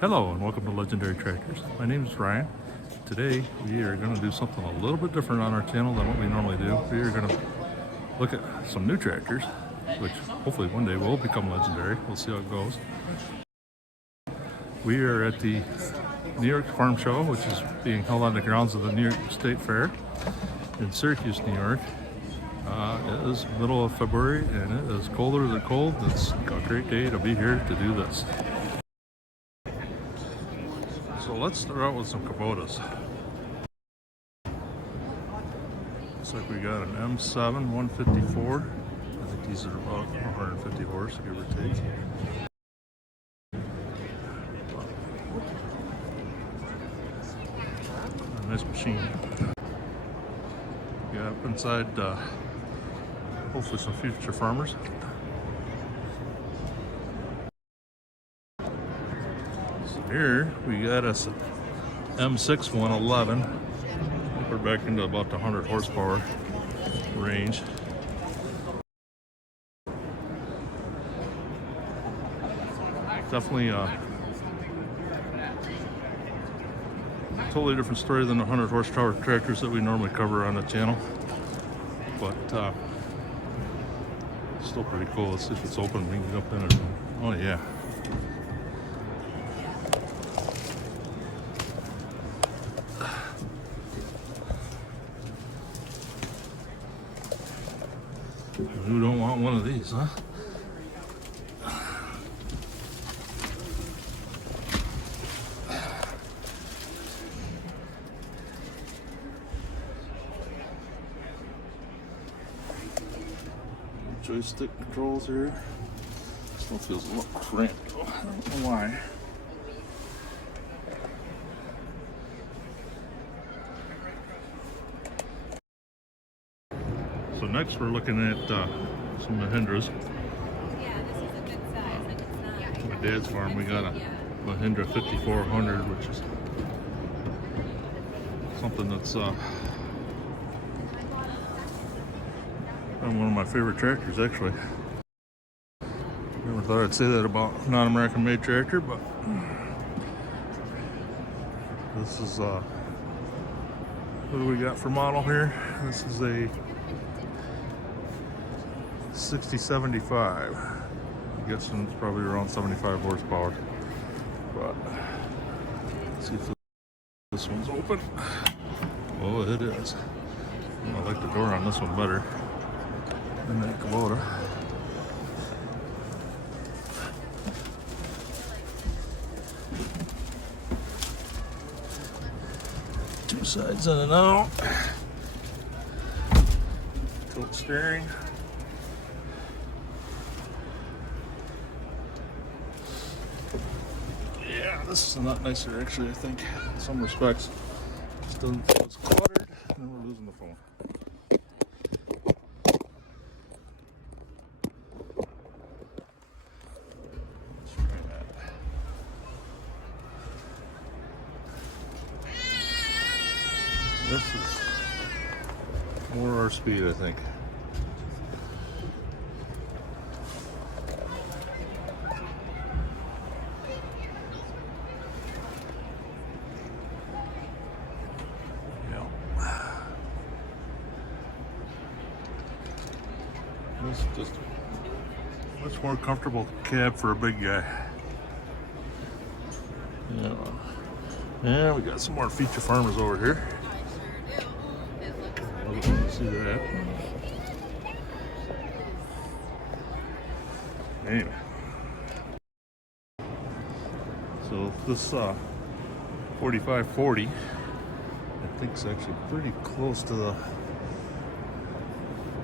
Hello and welcome to Legendary Tractors. My name is Ryan. Today we are going to do something a little bit different on our channel than what we normally do. We are going to look at some new tractors, which hopefully one day will become legendary. We'll see how it goes. We are at the New York Farm Show, which is being held on the grounds of the New York State Fair in Syracuse, New York. It is middle of February and it is colder than cold. It's a great day to be here to do this. So let's start out with some Kubotas. Looks like we got an M7 154. I think these are about 150 horse, give or take. A nice machine. Got up inside, hopefully some future farmers. Here we got us an M6 111. We're back into about the 100 horsepower range. Definitely a totally different story than the 100 horsepower tractors that we normally cover on the channel. But still pretty cool. Let's see if it's open. We can get up in it. Oh yeah. Who don't want one of these, huh? Joystick controls here. Still feels a little cramped. I don't know why. So next we're looking at some Mahindras. Yeah, this is a good size. Like it's not. My dad's farm, we got a Mahindra 5400, which is something that's one of my favorite tractors, actually. Never thought I'd say that about non-American made tractor, but this is what do we got for model here? This is a 6075. I'm guessing it's probably around 75 horsepower. But let's see if this one's open. Oh, it is. I like the door on this one better than that Kubota. Two sides in and out. Tilt steering. Yeah, this is a lot nicer actually, I think, in some respects. Just doesn't feel as cluttered, and then we're losing the phone. Let's try that. This is more our speed, I think. This is just a much more comfortable cab for a big guy. Yeah, we got some more feature farmers over here. See that? Anyway, so this 4540, I think, is actually pretty close to the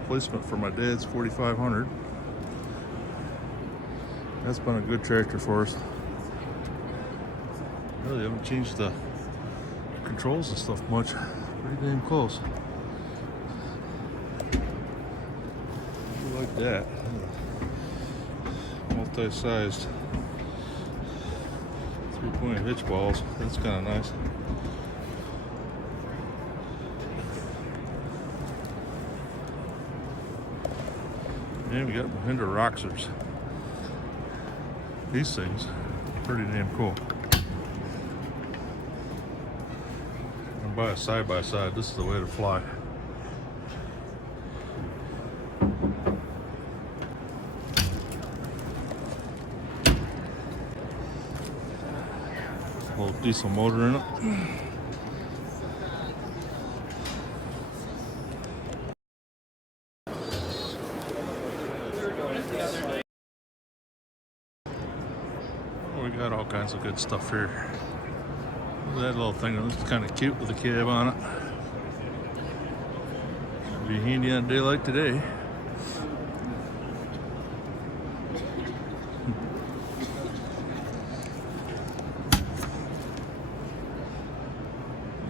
replacement for my dad's 4500. That's been a good tractor for us. Really haven't changed the controls and stuff much. Pretty damn close. I like that. Multi-sized 3-point hitch balls. That's kind of nice. And we got Mahindra Roxers. These things are pretty damn cool. buy a side by side, this is the way to fly. A little diesel motor in it. We got all kinds of good stuff here. That little thing looks kind of cute with a cab on it. Should be handy on a day like today.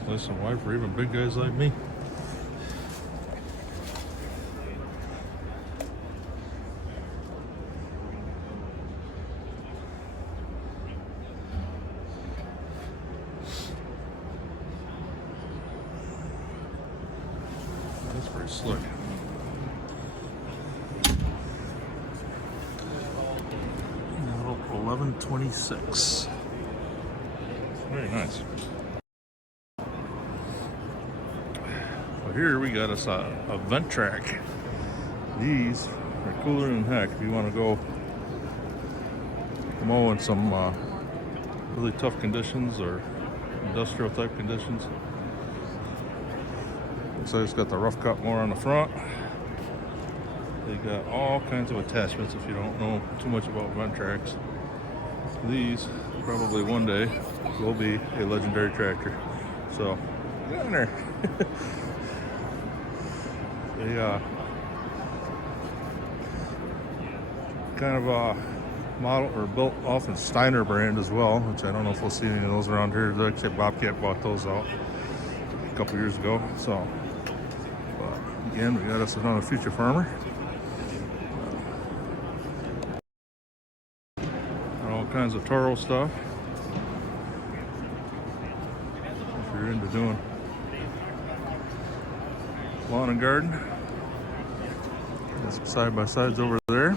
Nice and wide for even big guys like me. That's pretty slick. Model 1126. Very nice. Well, here we got us a Ventrac. These are cooler than heck if you want to go mow in some really tough conditions or industrial type conditions. Looks like it's got the rough cut more on the front. They got all kinds of attachments if you don't know too much about Ventracs. These probably one day will be a legendary tractor. So get in there. They kind of model or built off of Steiner brand as well, which I don't know if we'll see any of those around here. Actually, Bobcat bought those out a couple years ago. So, but again, we got us another future farmer. All kinds of Toro stuff. If you're into doing lawn and garden, got some side by sides over there.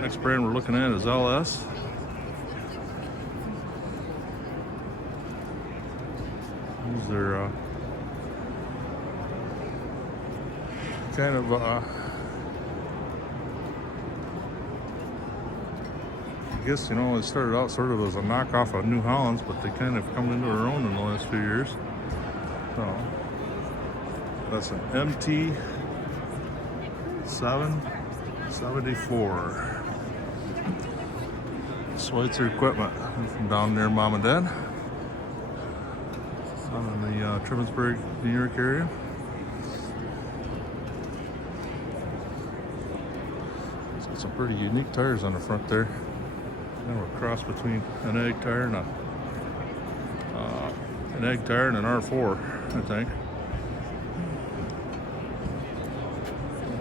Next brand we're looking at is LS. These are kind of I guess, you know, it started out sort of as a knockoff of New Hollands, but they kind of come into their own in the last few years. So that's an MT 774. Schweitzer equipment from down near Mom and Dad. Down in the Trimmonsburg, New York area. It's got some pretty unique tires on the front there. Kind of a cross between an egg tire and an R4, I think.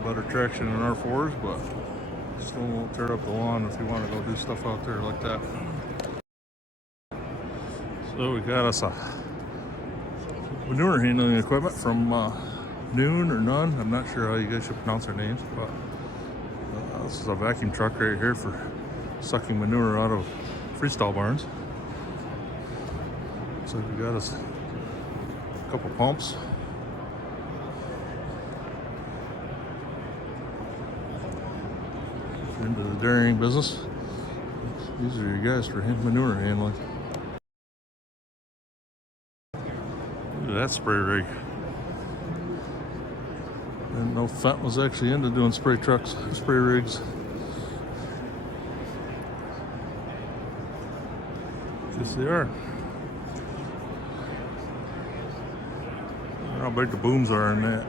Better traction than R4s, but still won't tear up the lawn if you want to go do stuff out there like that. So we got us a manure handling equipment from Noon or None. I'm not sure how you guys should pronounce their names, but this is a vacuum truck right here for sucking manure out of freestyle barns. So we got us a couple pumps. If you're into the dairying business, these are your guys for manure handling. Look at that spray rig. I didn't know Fent was actually into doing spray trucks, spray rigs. Yes, they are. I don't know how big the booms are in that.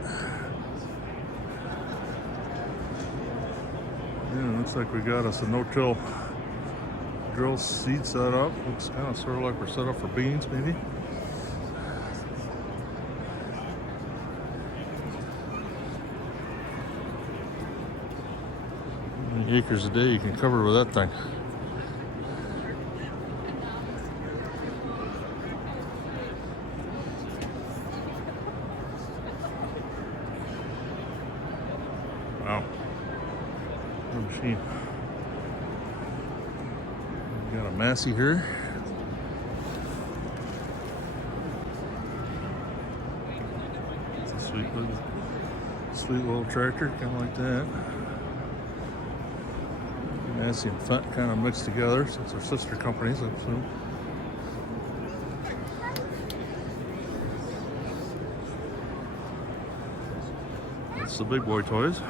Yeah, looks like we got us a no-till drill seat set up. Looks kind of sort of like we're set up for beans, maybe. How many acres a day you can cover with that thing? Wow. What a machine. We got a Massey here. Sweet little tractor, kind of like that. Massey and Fent kind of mixed together since they're sister companies, I assume. That's the big boy toys.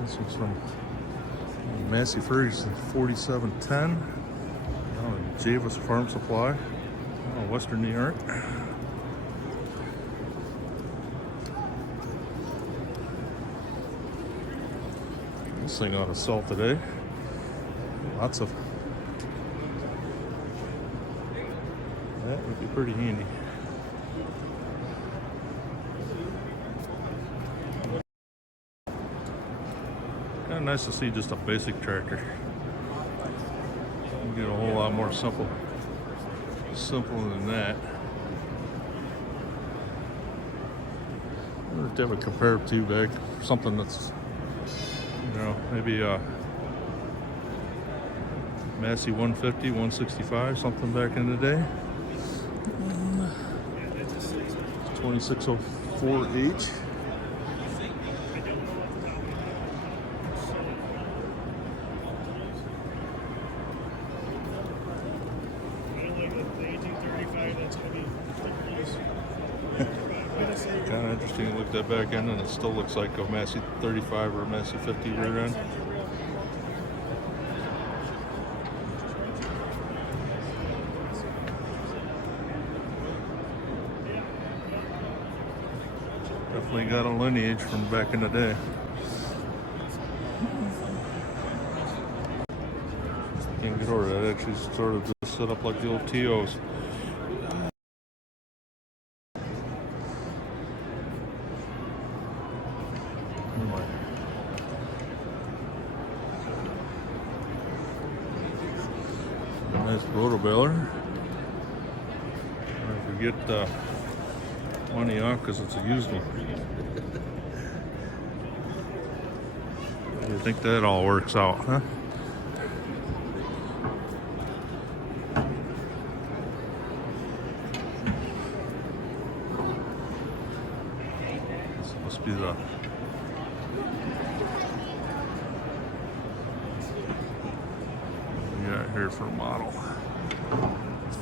This one's from Massey Ferguson 4710. Javis Farm Supply, Western New York. This thing ought to sell today. Lots of. That would be pretty handy. Kind of nice to see just a basic tractor. You get a whole lot more simple than that. Or to have a comparative to back, something that's, you know, maybe a Massey 150, 165, something back in the day. 2604H. Kind of interesting to look at that back end, and it still looks like a Massey 35 or a Massey 50 rear end. Definitely got a lineage from back in the day. Can't get over that. Actually, sort of just set up like the old TOs. Nice rotor baler. I forget money off because it's a used one. You think that all works out, huh? This must be the here for model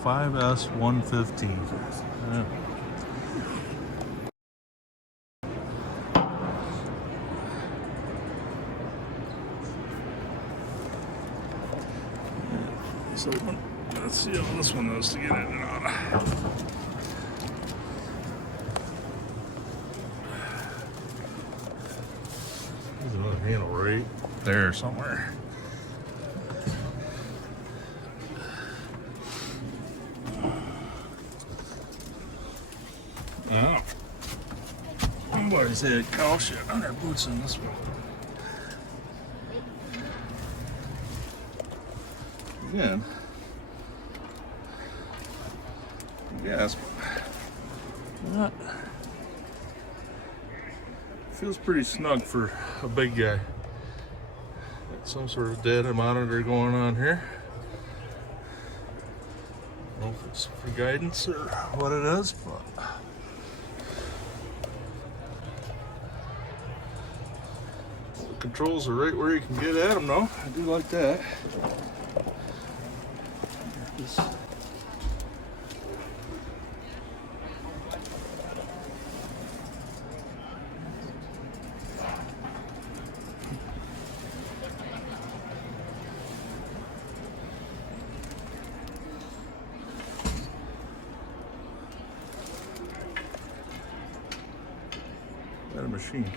5S115. Yeah. So let's see how this one is to get in and out. There's another handle right there somewhere. Oh, somebody's had cow shit on their boots in this one. Again, yes, not. Feels pretty snug for a big guy. Got some sort of data monitor going on here. I don't know if it's for guidance or what it is, but. Controls are right where you can get at them, though. I do like that. This. Got a machine.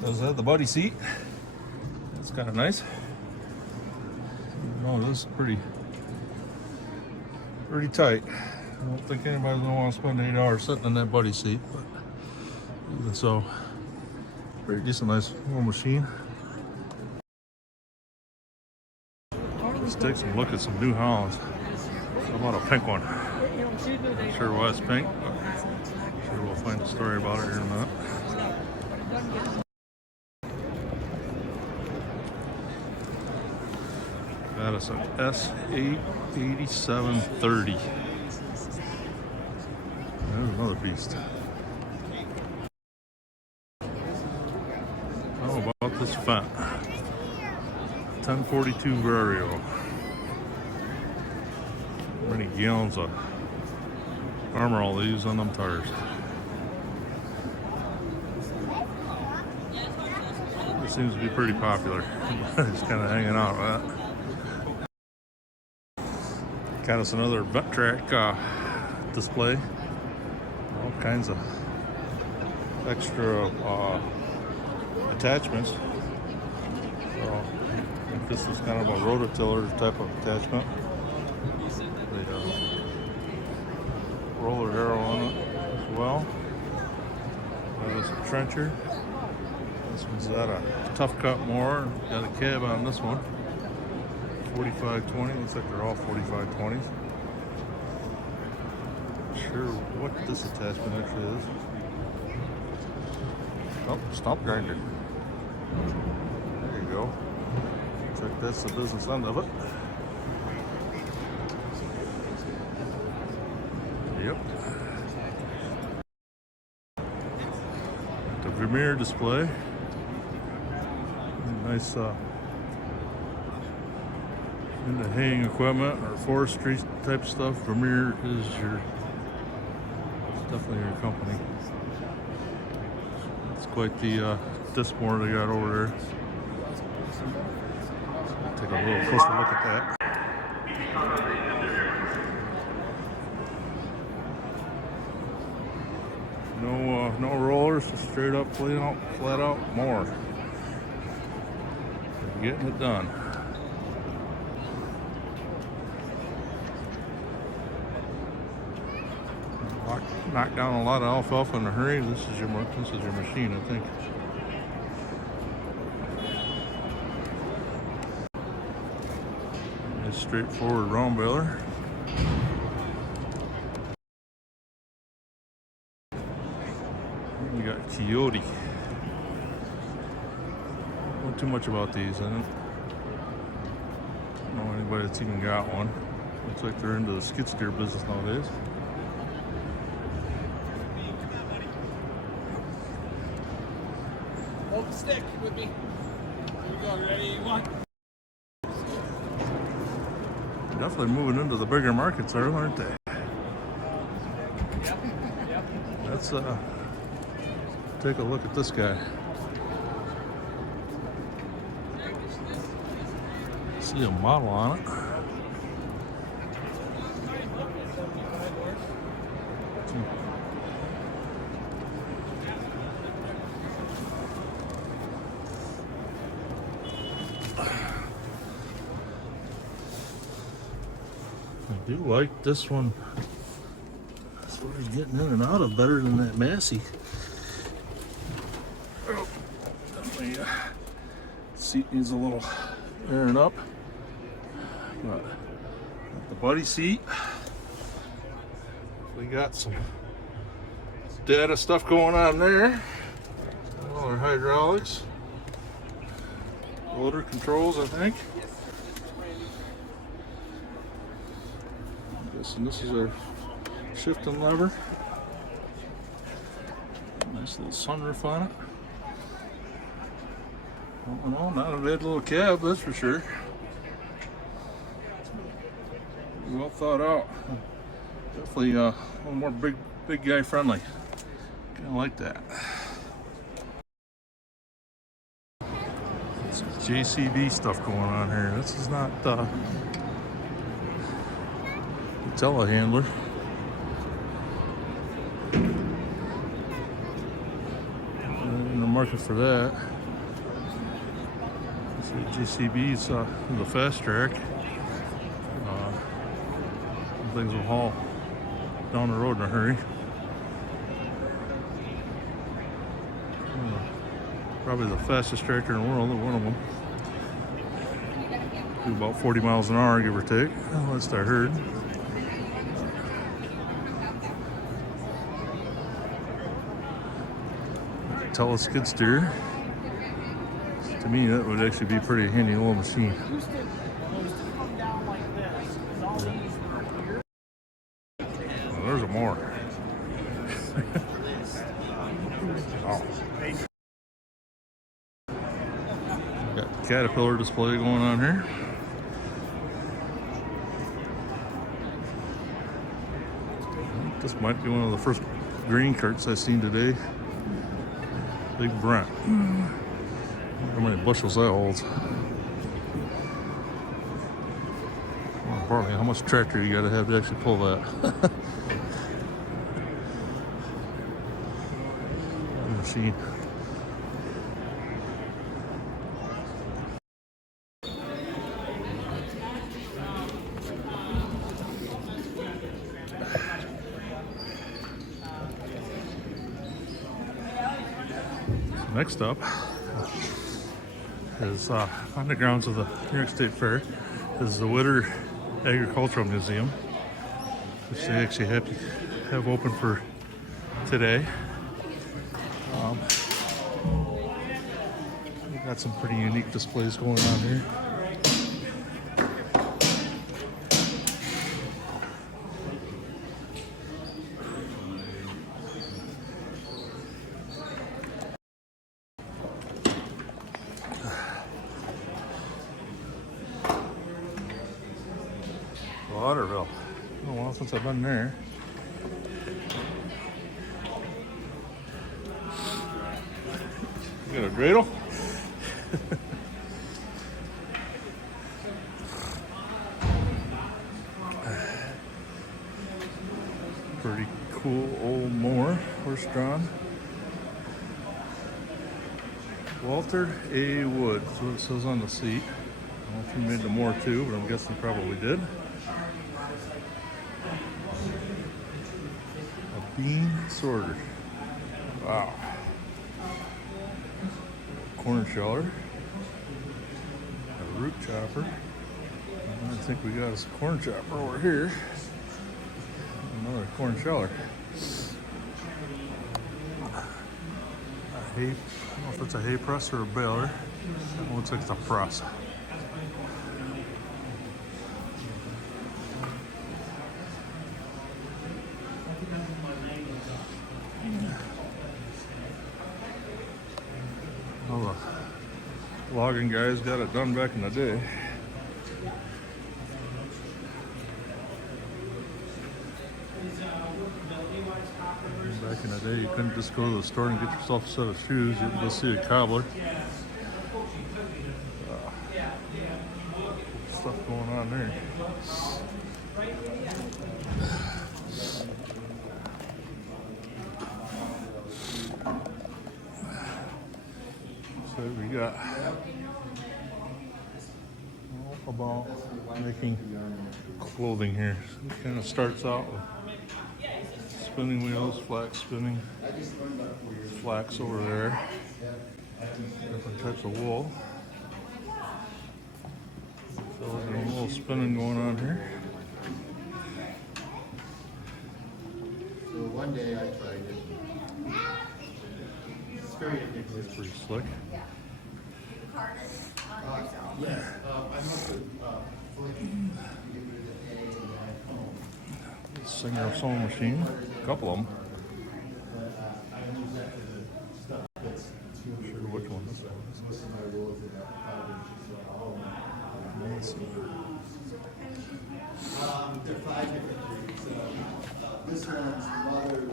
Does it have the buddy seat? That's kind of nice. Oh, this is pretty tight. I don't think anybody's gonna want to spend 8 hours sitting in that buddy seat, but even so, pretty decent, nice little machine. Let's take some look at some New Hollands. How about a pink one? Not sure why it's pink, but I'm sure we'll find a story about it here in a minute. That is an S8730. There's another beast. How about this fat 1042 Vario? How many gallons of armor all they use on them tires? It seems to be pretty popular. Just kind of hanging out with that. Got us another Ventrac display. All kinds of extra attachments. So I think this is kind of a rototiller type of attachment. The roller arrow on it as well. That is a trencher. This one's got a tough cut mower. Got a cab on this one. 4520. Looks like they're all 4520s. Not sure what this attachment actually is. Oh, stump grinder. There you go. Looks like that's the business end of it. Yep. The Vermeer display. Nice into haying equipment or forestry type stuff. Vermeer is definitely your company. It's quite the disc mower they got over there. Take a little closer look at that. No rollers, just straight up, flat out mower. Getting it done. Knock down a lot of alfalfa in a hurry. This is your machine, I think. Nice straightforward round baler. We got Kioti. Not too much about these. I don't know anybody that's even got one. Looks like they're into the skid steer business nowadays. Hold the stick with me. Here we go. Ready? One. Definitely moving into the bigger markets there, aren't they? Yep. Let's take a look at this guy. See a model on it. I do like this one. That's what he's getting in and out of better than that Massey. Oh, definitely seat needs a little airing up. But the buddy seat. We got some data stuff going on there. All our hydraulics. Motor controls, I think. And this is our shifting lever. Nice little sunroof on it. Oh, not a bad little cab, that's for sure. Well thought out. Definitely a little more big guy friendly. Kind of like that. Some JCB stuff going on here. This is not telehandler. In the market for that. JCB is the fast track. Things will haul down the road in a hurry. Probably the fastest tractor in the world, one of them. Do about 40 miles an hour, give or take. Last I heard. Tele skid steer. To me, that would actually be a pretty handy little machine. Got the Caterpillar display going on here. This might be one of the first grain carts I've seen today. Big Brent. How many bushels that holds? More importantly, how much tractor you gotta have to actually pull that? Machine. Next up is on the grounds of the New York State Fair is the Witter Agricultural Museum, which they actually have open for today. We got some pretty unique displays going on here. Waterville. It's been a while since I've been there. You got a dreidel? Pretty cool old mower, horse-drawn. Walter A. Wood, that's what it says on the seat. I don't know if he made the mower too, but I'm guessing he probably did. A bean sorter. Wow. Corn sheller. A root chopper. I think we got a corn chopper over here. Another corn sheller. A hay, I don't know if it's a hay press or a baler. It looks like it's a press. Well, the logging guys got it done back in the day. Back in the day, you couldn't just go to the store and get yourself a set of shoes. You'd go see a cobbler. Stuff going on there. So we got all about making clothing here. So it kind of starts out with spinning wheels, flax spinning, flax over there, different types of wool. So there's a little spinning going on here. So one day I tried it. It's very addictive. It's pretty slick. Yes, I must have flicked to get rid of the egg at home. Singer sewing machine, a couple of them. I use that for the stuff that's too Not sure which one this is. Most of my rolls are about 5 inches long. They're 5 different breeds. This one's mother.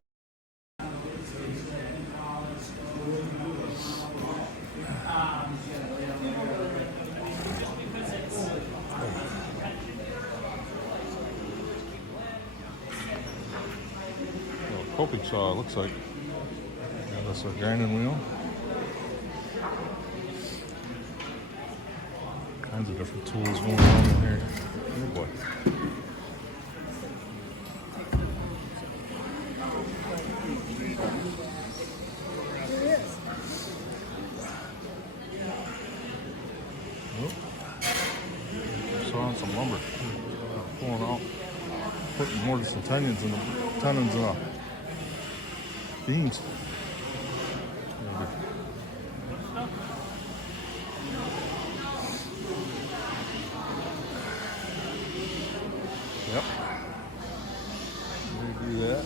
Coping saw, it looks like. Yeah, that's a grinding wheel. Kinds of different tools going on in here. Oh boy. Oh. Sawing some lumber. Pulling out. Putting more than some tenons in the beams. Yep. We do that.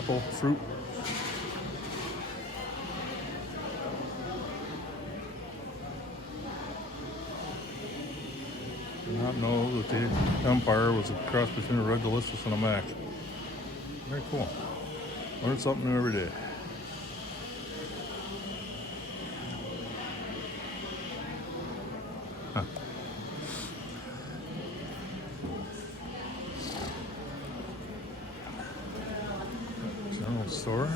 apple, fruit. Did not know that the Empire was a cross between a Red Delicious and a Mac. Very cool. Learn something new every day. Huh. General store.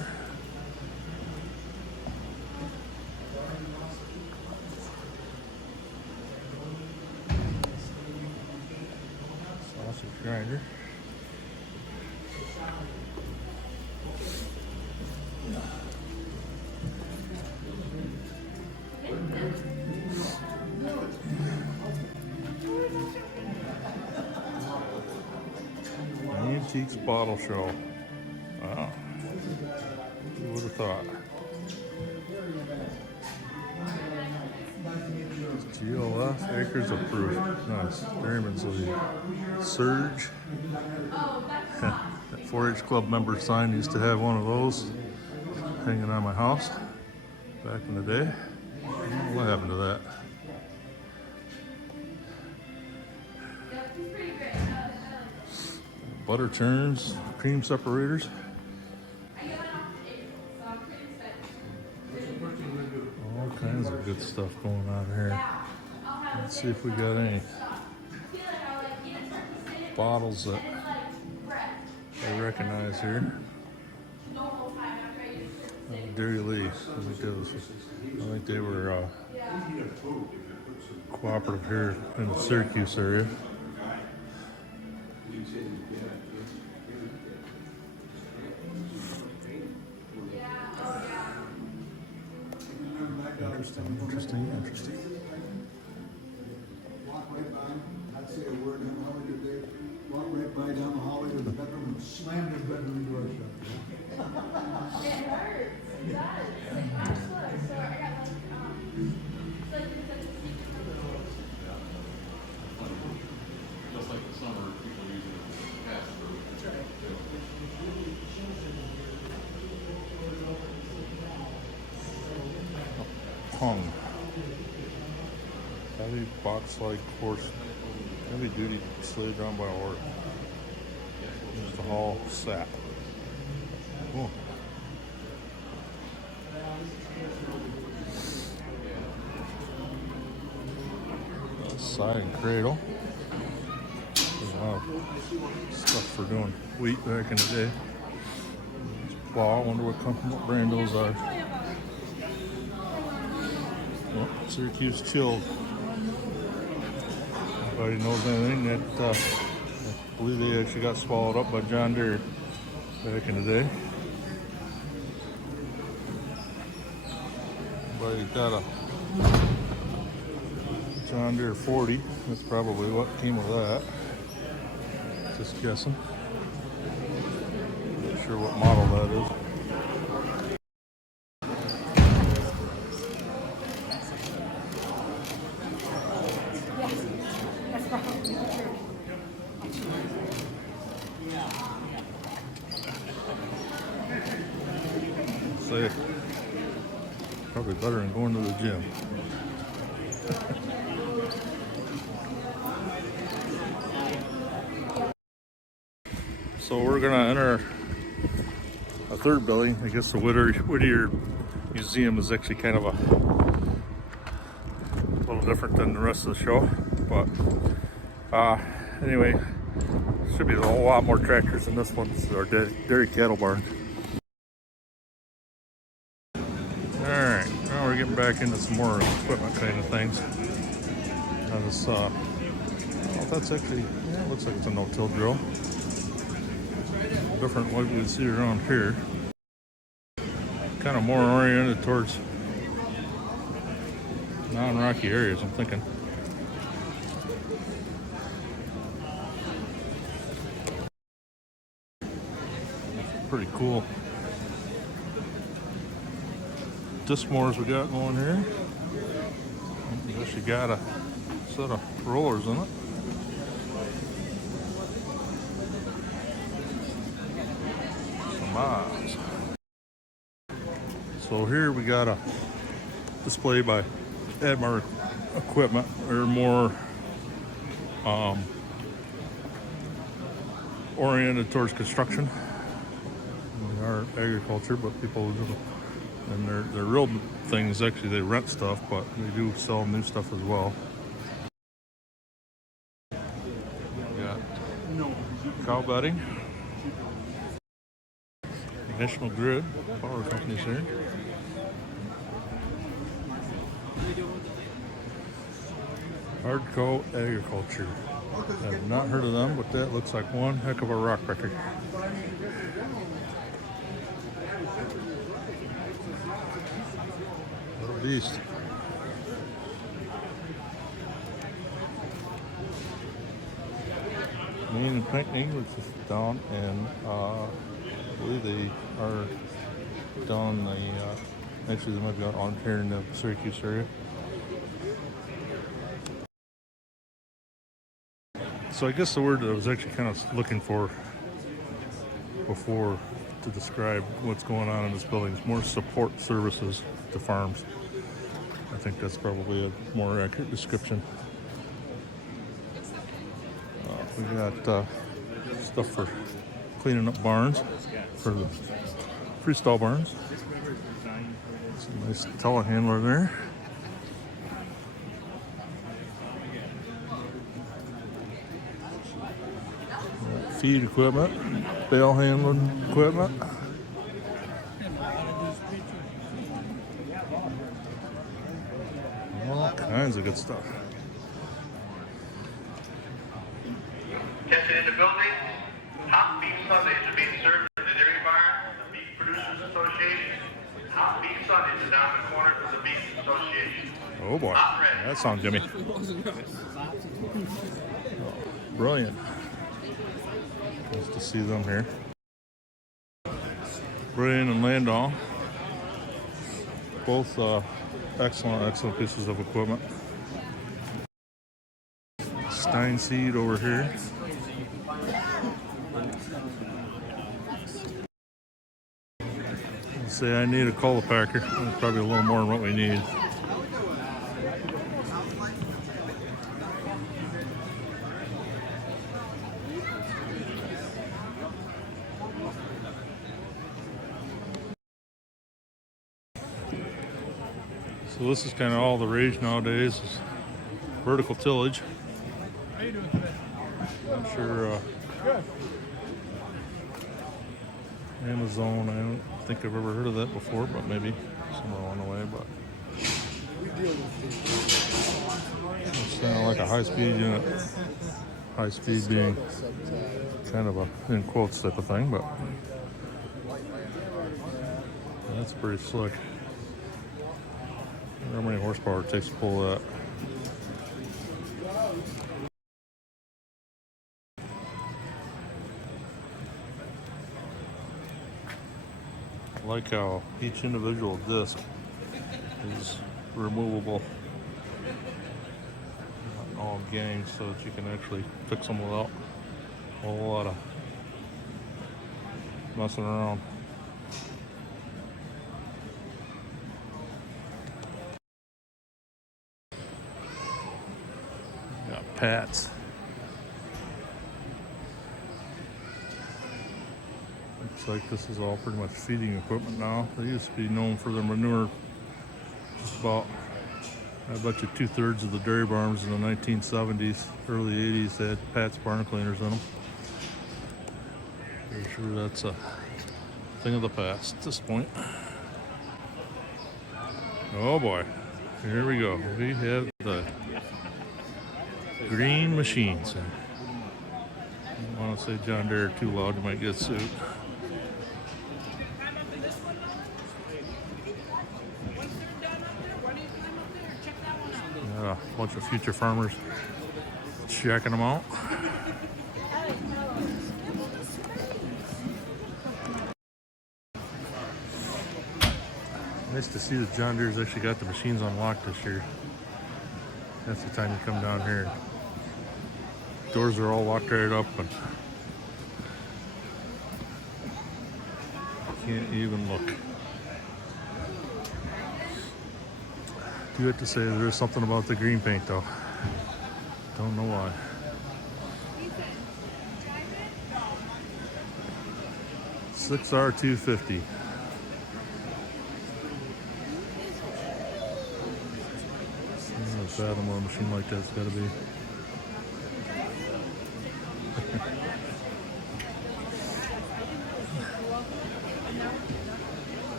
Sausage grinder. Antiques bottle show. Wow. Who would have thought? GLS acres of proof. Nice. Dairyman's League. Surge. That 4-H club member sign used to have one of those hanging on my house back in the day. What happened to that? Butter churns, cream separators. All kinds of good stuff going on here. Let's see if we got any bottles that I recognize here. Dairy Lee. I think they were cooperative here in the Syracuse area. Interesting. Walk right by, I'd say a word in the hallway today. Walk right by down the hallway to the bedroom and slammed his bedroom door shut. It hurts. It does. Look, so I got like, so like it's a Just like the summer, people use it as a pass through. That's right. Hung. Heavy box-like horse. Heavy duty sleigh drawn by a horse. Used to haul sap. Cool. Side and cradle. There's a lot of stuff for doing wheat back in the day. Plow. I wonder what brand those are. Well, Syracuse Chilled. Anybody knows anything that I believe they actually got swallowed up by John Deere back in the day. Anybody got a John Deere 40? That's probably what came with that. Just guessing. Not sure what model that is. Say, probably better than going to the gym. So we're gonna enter a third building. I guess the Witter Museum is actually kind of a little different than the rest of the show. But anyway, should be a whole lot more tractors than this one. This is our dairy cattle barn. Alright, now we're getting back into some more equipment kind of things. Now this, well, that's actually, yeah, it looks like it's a no-till drill. Different what we would see around here. Kind of more oriented towards non-rocky areas, I'm thinking. Pretty cool. Disc mowers we got going here. I guess you got a set of rollers in it. Some miles. So here we got a display by Admar Equipment. They're more oriented towards construction. They are agriculture, but people do, and their real thing is actually they rent stuff, but they do sell new stuff as well. We got cow bedding, National Grid, power companies here. Hardco Agriculture. I've not heard of them, but that looks like one heck of a rock record. What a beast. Maine and Pinckney, which is down in, I believe they are down the, actually they might be on here in the Syracuse area. So I guess the word that I was actually kind of looking for before to describe what's going on in this building is more support services to farms. I think that's probably a more accurate description. We got stuff for cleaning up barns, for the freestall barns. Some nice telehandler there. Feed equipment, bale handling equipment. All kinds of good stuff. Attention in the building. Hot beef Sundays are being served in the Dairy Barn, the Beef Producers Association. Hot beef Sundays is down the corner from the Beef Association. Oh boy, that sounds yummy. Brilliant. Nice to see them here. Brian and Landau, both excellent pieces of equipment. Stein Seed over here. Say I need a cul-de-packer. Probably a little more than what we need. So this is kind of all the rage nowadays is vertical tillage. I'm sure Amazon, I don't think I've ever heard of that before, but maybe somewhere along the way. But it's kind of like a high-speed unit. High speed being kind of a in quotes type of thing, but that's pretty slick. I wonder how many horsepower it takes to pull that. I like how each individual disc is removable, not all gangs, so that you can actually fix them without a whole lot of messing around. Got Pats. Looks like this is all pretty much feeding equipment now. They used to be known for their manure. Just about, I bet you 2/3 of the dairy barns in the 1970s, early 80s, they had Pat's barn cleaners in them. Pretty sure that's a thing of the past at this point. Oh boy, here we go. We have the green machines. I don't want to say John Deere too loud, you might get sued. A bunch of future farmers checking them out. Nice to see that John Deere's actually got the machines on lock this year. That's the time you come down here. Doors are all locked right up, and Can't even look. Do have to say there's something about the green paint though. Don't know why. 6R250. A fathom machine like that's got to be.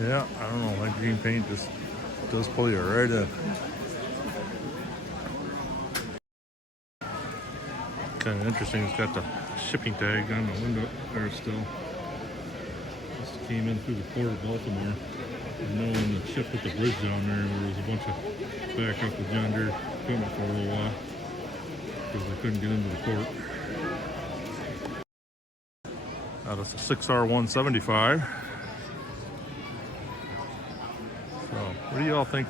Yeah, I don't know. That green paint just does pull you right in. Kind of interesting. It's got the shipping tag on the window there still. Just came in through the port of Baltimore. I know when the ship hit the bridge down there was a bunch of backup with John Deere equipment for a little while because they couldn't get into the port. Now that's a 6R175. So, what do y'all think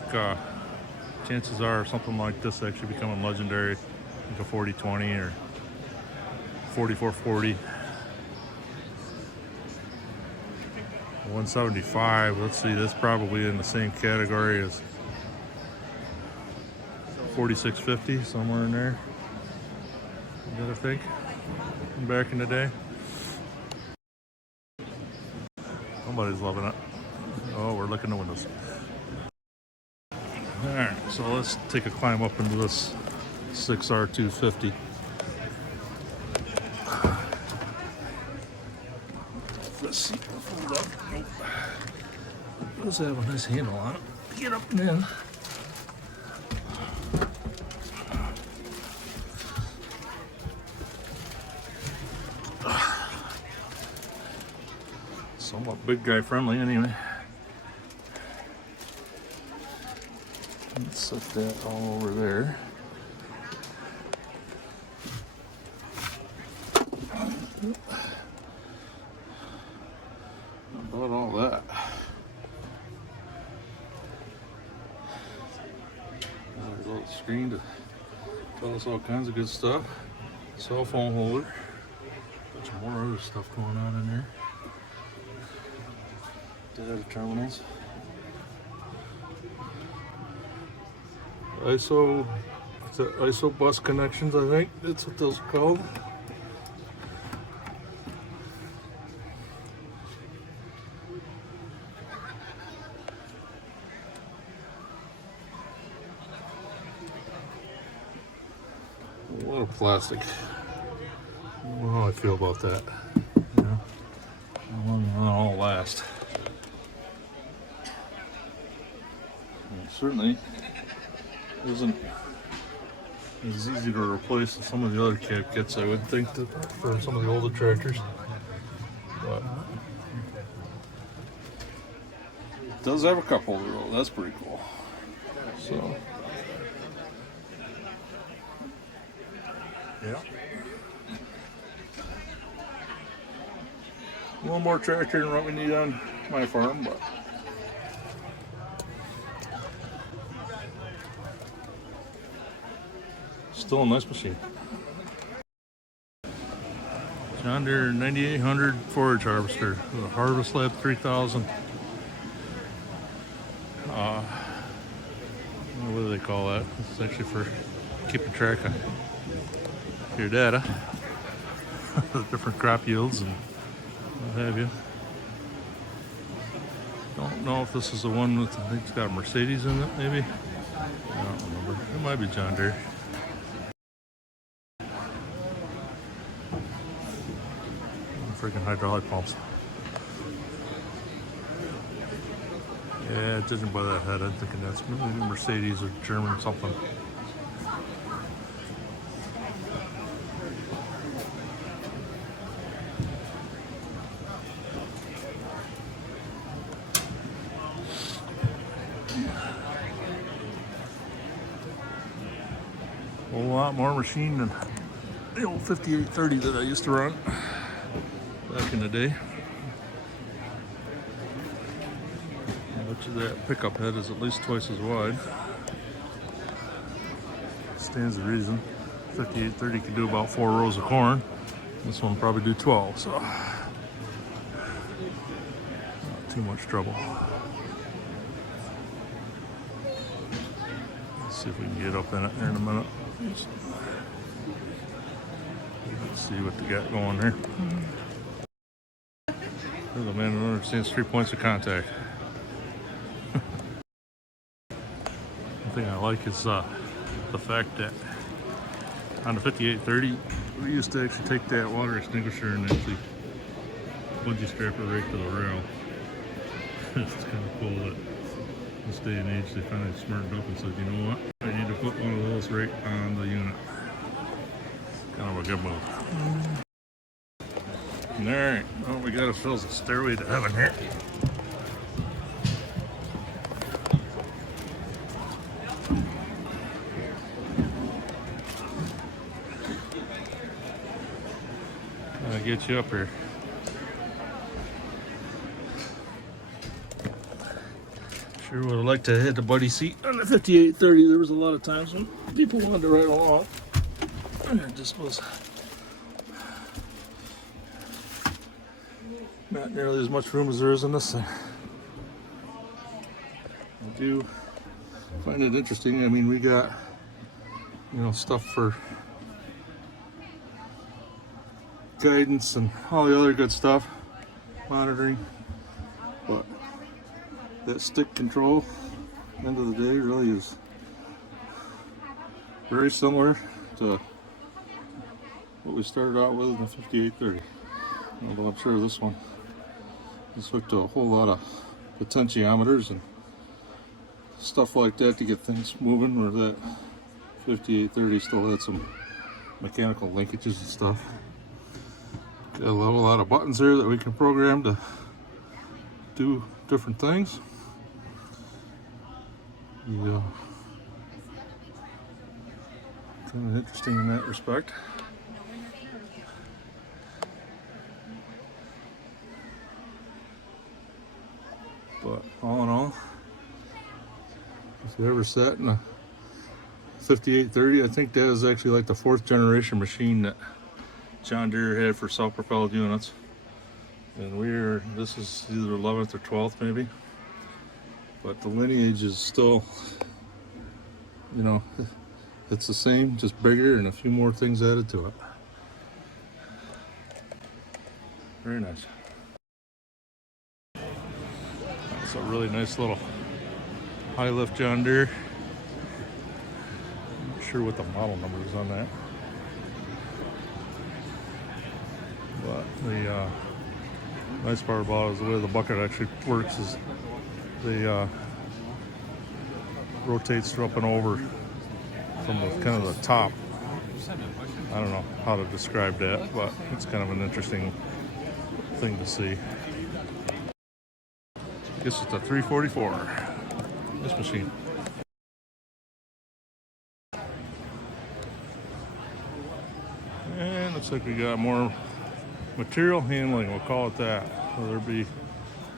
chances are something like this actually becoming legendary, like a 4020 or 4440? 175. Let's see, that's probably in the same category as 4650, somewhere in there. You gotta think. Back in the day. Somebody's loving it. Oh, we're looking at the windows. Alright, so let's take a climb up into this 6R250. Let's see. Hold up. Nope. Does have a nice handle on it. Get up and in. Somewhat big guy friendly anyway. Let's set that all over there. About all that. There's a little screen to tell us all kinds of good stuff. Cell phone holder. Bunch of more other stuff going on in there. Data terminals. ISO, it's ISO bus connections, I think that's what those are called. A lot of plastic. I don't know how I feel about that. You know, how long will it all last? Well, certainly isn't as easy to replace as some of the other cab kits, I would think, that for some of the older tractors. But it does have a cup holder though, that's pretty cool. So yeah. A little more tractor than what we need on my farm, but still a nice machine. John Deere 9800 forage harvester with a Harvest Lab 3000. What do they call that? It's actually for keeping track of your data, the different crop yields and what have you. Don't know if this is the one with, I think it's got a Mercedes in it, maybe. I don't remember. It might be John Deere. Freaking hydraulic pumps. Yeah, judging by that head, I'm thinking that's maybe Mercedes or German something. A whole lot more machine than the old 5830 that I used to run back in the day. Much of that pickup head is at least twice as wide. Stands to reason. 5830 can do about 4 rows of corn. This one probably do 12. So too much trouble. Let's see if we can get up in it here in a minute. Let's see what they got going here. There's a man who understands 3 points of contact. One thing I like is the fact that on the 5830, we used to actually take that water extinguisher and actually bungee strap it right to the rail. It's kind of cool that this day and age they finally smartened up and said, you know what, I need to put one of those right on the unit. Kind of a good move. Alright, well, we got ourselves a stairway to heaven here. I'll get you up here. Sure would have liked to hit the buddy seat on the 5830. There was a lot of times when people wanted to ride along, and it just was not nearly as much room as there is in this thing. I do find it interesting. I mean, we got, you know, stuff for guidance and all the other good stuff, monitoring, but that stick control, end of the day, really is very similar to what we started out with in the 5830. Although I'm sure this one is hooked to a whole lot of potentiometers and stuff like that to get things moving, where that 5830 still had some mechanical linkages and stuff. Got a lot of buttons here that we can program to do different things. Yeah, kind of interesting in that respect. But all in all, if you ever sat in a 5830, I think that is actually like the 4th generation machine that John Deere had for self-propelled units. And this is either 11th or 12th maybe. But the lineage is still, you know, it's the same, just bigger and a few more things added to it. Very nice. That's a really nice little high lift John Deere. I'm not sure what the model number is on that. But the nice part about it is the way the bucket actually works is they rotates up and over from the kind of the top. I don't know how to describe that, but it's kind of an interesting thing to see. I guess it's a 344, this machine. And looks like we got more material handling, we'll call it that. Whether it be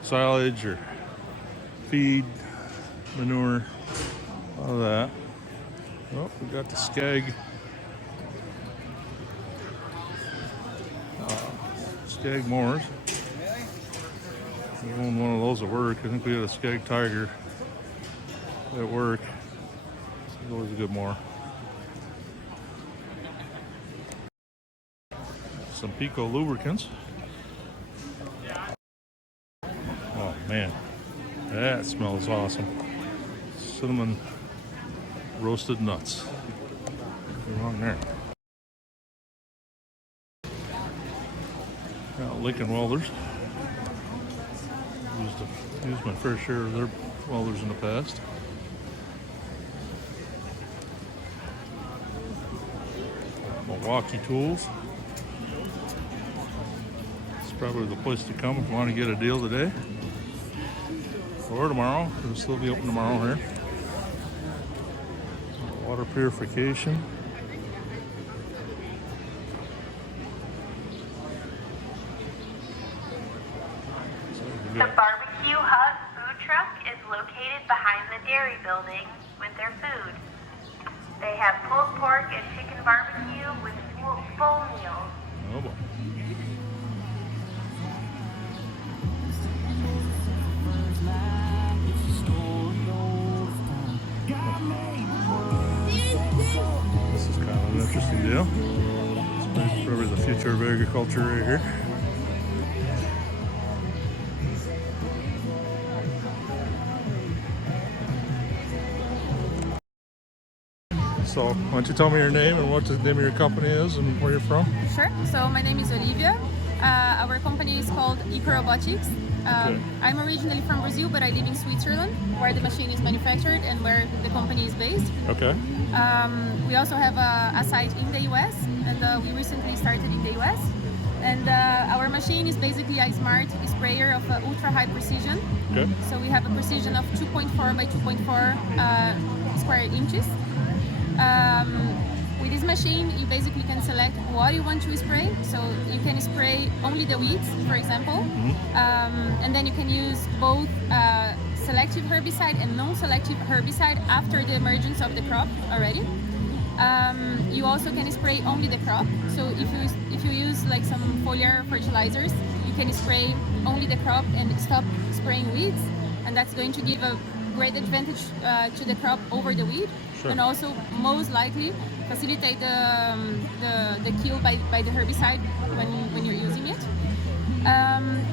silage or feed, manure, all of that. Oh, we got the skeg. Skeg mowers. We own one of those at work. I think we had a skeg tiger at work. It's always a good mower. Some Pico lubricants. Oh man, that smells awesome. Cinnamon roasted nuts. Nothing wrong there. Got Lincoln welders. Used my fair share of their welders in the past. Milwaukee tools. It's probably the place to come if you want to get a deal today. Or tomorrow. It'll still be open tomorrow here. Water purification. The Barbecue Hut food truck is located behind the dairy building with their food. They have pulled pork and chicken barbecue with full meals. Oh boy. interesting deal. It's probably the future of agriculture right here. So, why don't you tell me your name and what the name of your company is and where you're from? Sure. So my name is Olivia. Our company is called Robotics. Okay. I'm originally from Brazil, but I live in Switzerland, where the machine is manufactured and where the company is based. Okay. We also have a site in the US, and we recently started in the US. And our machine is basically a smart sprayer of ultra high precision. Okay. So we have a precision of 2.4 by 2.4 square inches. With this machine, you basically can select what you want to spray. So you can spray only the weeds, for example, and then you can use both selective herbicide and non-selective herbicide after the emergence of the crop already. You also can spray only the crop. So if you use like some foliar fertilizers, you can spray only the crop and stop spraying weeds, and that's going to give a great advantage to the crop over the weed. Sure. And also most likely facilitate the kill by the herbicide when you're using it.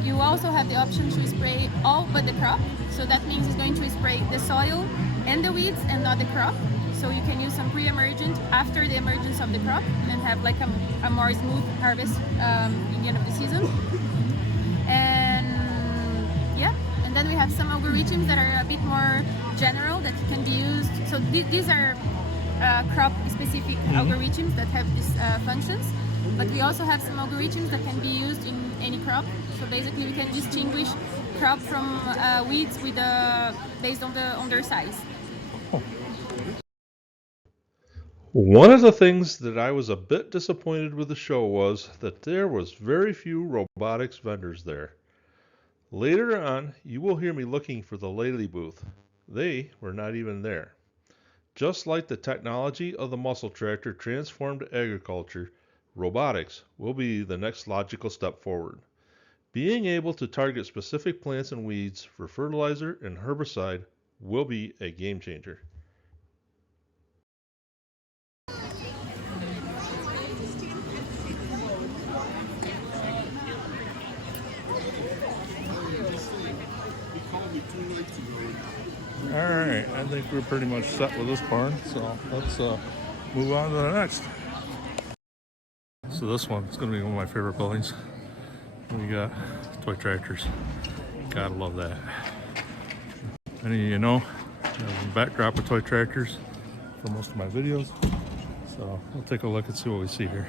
You also have the option to spray all but the crop, so that means it's going to spray the soil and the weeds and not the crop. So you can use some pre-emergent after the emergence of the crop and have like a more smooth harvest in the end of the season. And yeah, and then we have some algorithms that are a bit more general that can be used. So these are crop-specific algorithms that have these functions, but we also have some algorithms that can be used in any crop. So basically, we can distinguish crop from weeds with based on their size. One of the things that I was a bit disappointed with the show was that there was very few robotics vendors there. Later on, you will hear me looking for the Lely booth. They were not even there. Just like the technology of the muscle tractor transformed agriculture, robotics will be the next logical step forward. Being able to target specific plants and weeds for fertilizer and herbicide will be a game changer. Alright, I think we're pretty much set with this barn, so let's move on to the next. So this one is going to be one of my favorite buildings. We got toy tractors. Gotta love that. Any of you know, I have a backdrop of toy tractors for most of my videos. So we'll take a look and see what we see here.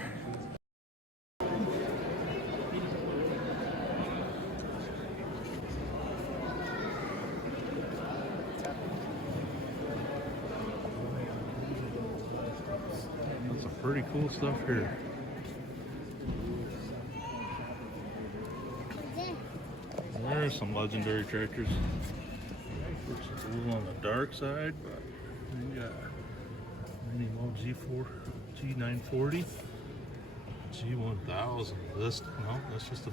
That's some pretty cool stuff here. There's some legendary tractors. It's a little on the dark side, but we got Mini-Mo G4, G940, G1000 Vista. No, that's just a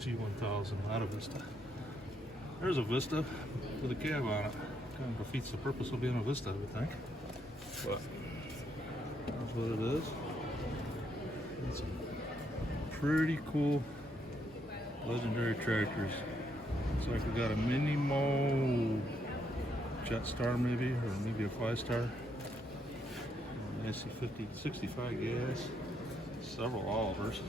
G1000, not a Vista. There's a Vista with a cab on it. Kind of defeats the purpose of being a Vista, I would think. But that's what it is. It's some pretty cool legendary tractors. Looks like we got a Mini-Mo Jetstar maybe, or maybe a 5-star. Massey 65 gas. Several Olivers.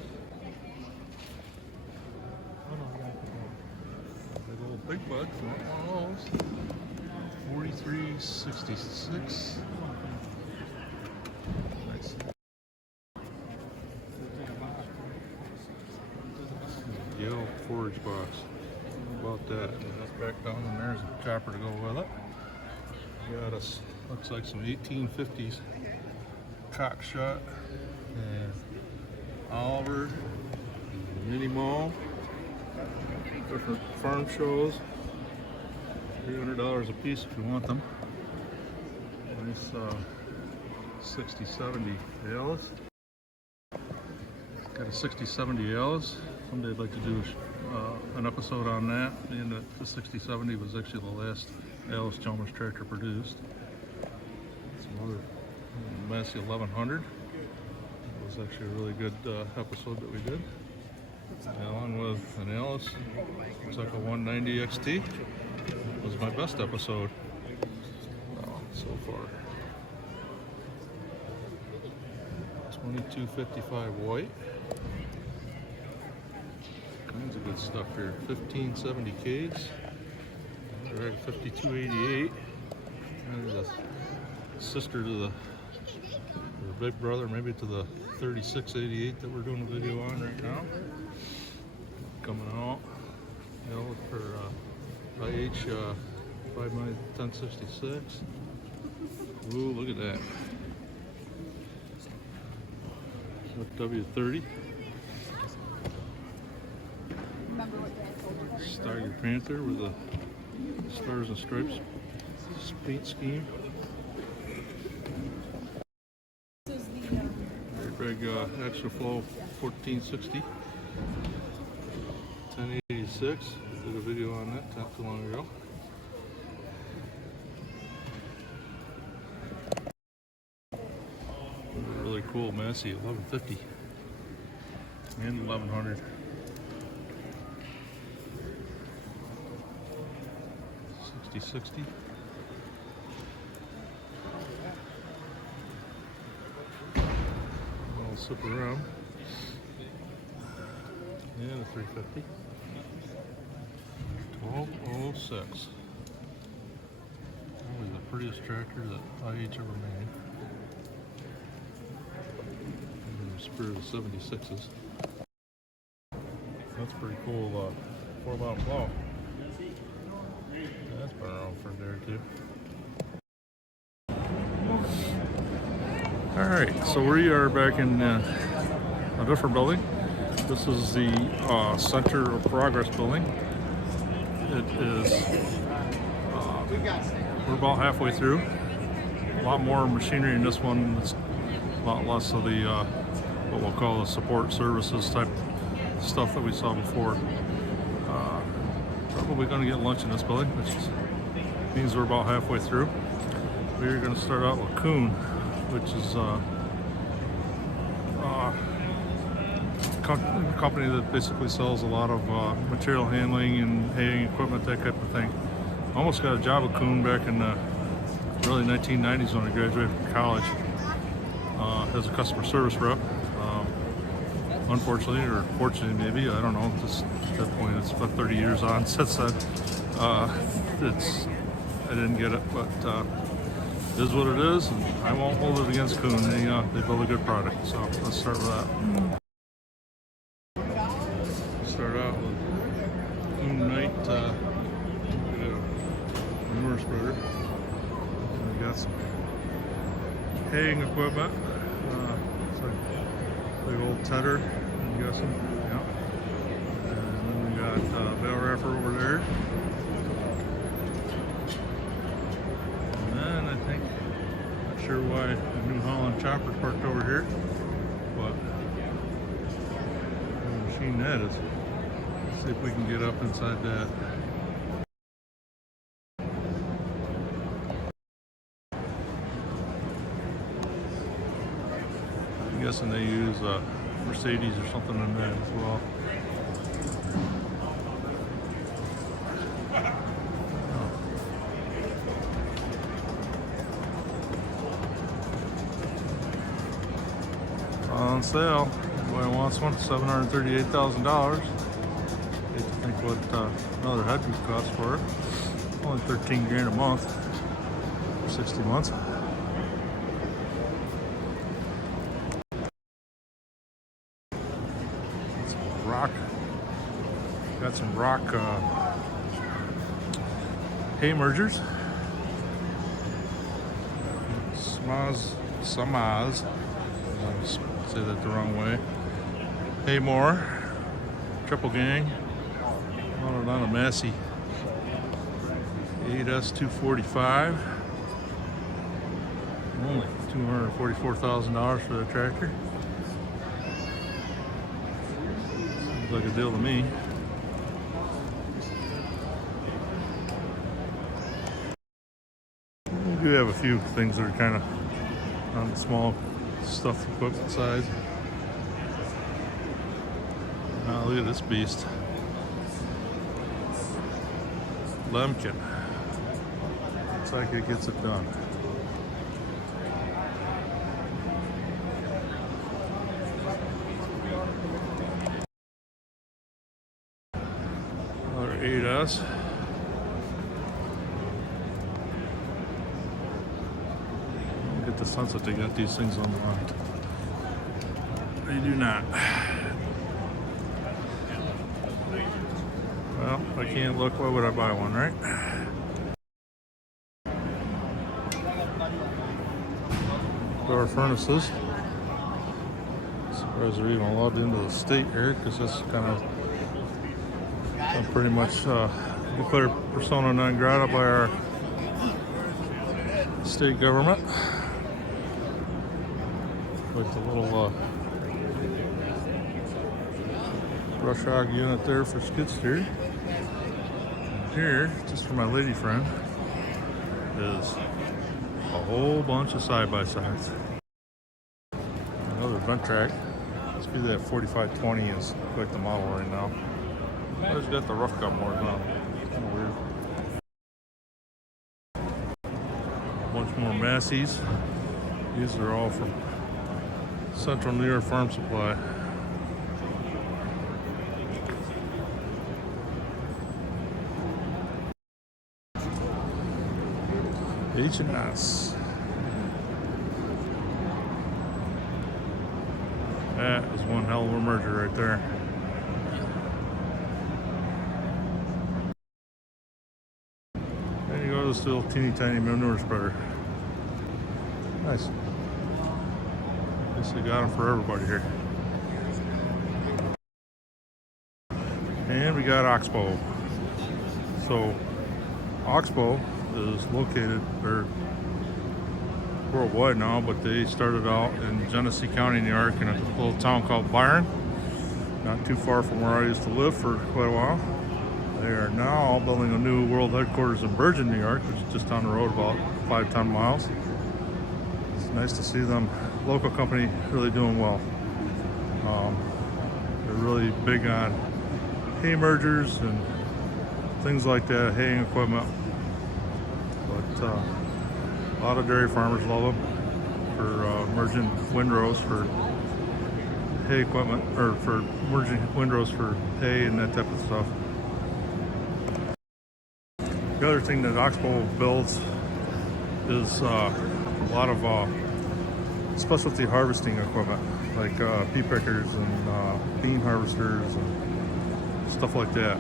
Big old big bugs, not one of those. 4366. Nice. Yellow forage box. How about that? That's back down, and there's a chopper to go with it. Got us, looks like some 1850s cock shot and Oliver, Mini-Mo, different farm shows. $300 a piece if you want them. Nice 6070 Alice. Got a 6070 Alice. Someday I'd like to do an episode on that. And the 6070 was actually the last Alice Chalmers tractor produced. Some other Massey 1100. was actually a really good episode that we did, along with an Alice. Looks like a 190 XT. It was my best episode so far. 2255 white. Kinds of good stuff here. 1570Ks. Alright, 5288. And the sister to the big brother, maybe to the 3688 that we're doing a video on right now. Coming out, you know, for IH 51066. Ooh, look at that. W30. Tiger Panther with the Stars and Stripes paint scheme. Very big extra flow 1460. 1086. Did a video on that not too long ago. Really cool Massey 1150 and 1100. 6060. I'll slip around. And a 350. 1206. Probably the prettiest tractor that IH ever made. In the spirit of 76s. That's pretty cool 4-mount plow. That's been around for there too. Alright, so we are back in a different building. This is the Center of Progress building. It is, we're about halfway through. A lot more machinery in this one. It's a lot less of the, what we'll call the support services type stuff that we saw before. Probably going to get lunch in this building, which means we're about halfway through. We're going to start out with Coon, which is a company that basically sells a lot of material handling and haying equipment, that type of thing. Almost got a job at Coon back in the early 1990s when I graduated from college as a customer service rep. Unfortunately, or fortunately maybe, I don't know, at that point it's about 30 years on since then. I didn't get it, but it is what it is, and I won't hold it against Coon. They build a good product, so let's start with that. Start out with Coon Knight manure spreader. We got some haying equipment. It's like big old tedder, I'm guessing. Yeah. And then we got bale wrapper over there. And then I think, not sure why the New Holland chopper's parked over here, but the machine that is. Let's see if we can get up inside that. I'm guessing they use Mercedes or something in that as well. On sale. Anybody wants one? $738,000. Hate to think what another head would cost for it. Only 13 grand a month for 60 months. Got some rock hay mergers. Samaz. I say that the wrong way. Haymore. Triple gang. Mounted on a Massey 8S245. Only $244,000 for the tractor. Seems like a deal to me. We do have a few things that are kind of on the small stuff equipment side. look at this beast. Lemkin. Looks like it gets it done. Another 8S. Get the sense that they got these things on the hunt. They do not. Well, if I can't look, why would I buy one, right? Our furnaces. Surprised they're even allowed into the state here, because that's kind of pretty much declared persona non grata by our state government. Like the little brush hog unit there for skid steer. Here, just for my lady friend, is a whole bunch of side-by-sides. Another Ventrac. Must be that 4520 is like the model right now. I just got the rough cut more now. Kind of weird. A bunch more Masseys. These are all from Central New York Farm Supply. H&S. That is one hell of a merger right there. There you go, this little teeny tiny manure spreader. Nice. Guess they got them for everybody here. And we got Oxbow. So, Oxbow is located, they're worldwide now, but they started out in Genesee County, New York, in a little town called Byron, not too far from where I used to live for quite a while. They are now building a new world headquarters in Bergen, New York, which is just down the road about 5-10 miles. It's nice to see them, local company, really doing well. They're really big on hay mergers and things like that, haying equipment. But a lot of dairy farmers love them for merging windrows for hay equipment, or for merging windrows for hay and that type of stuff. The other thing that Oxbow builds is a lot of specialty harvesting equipment, like pea pickers and bean harvesters and stuff like that.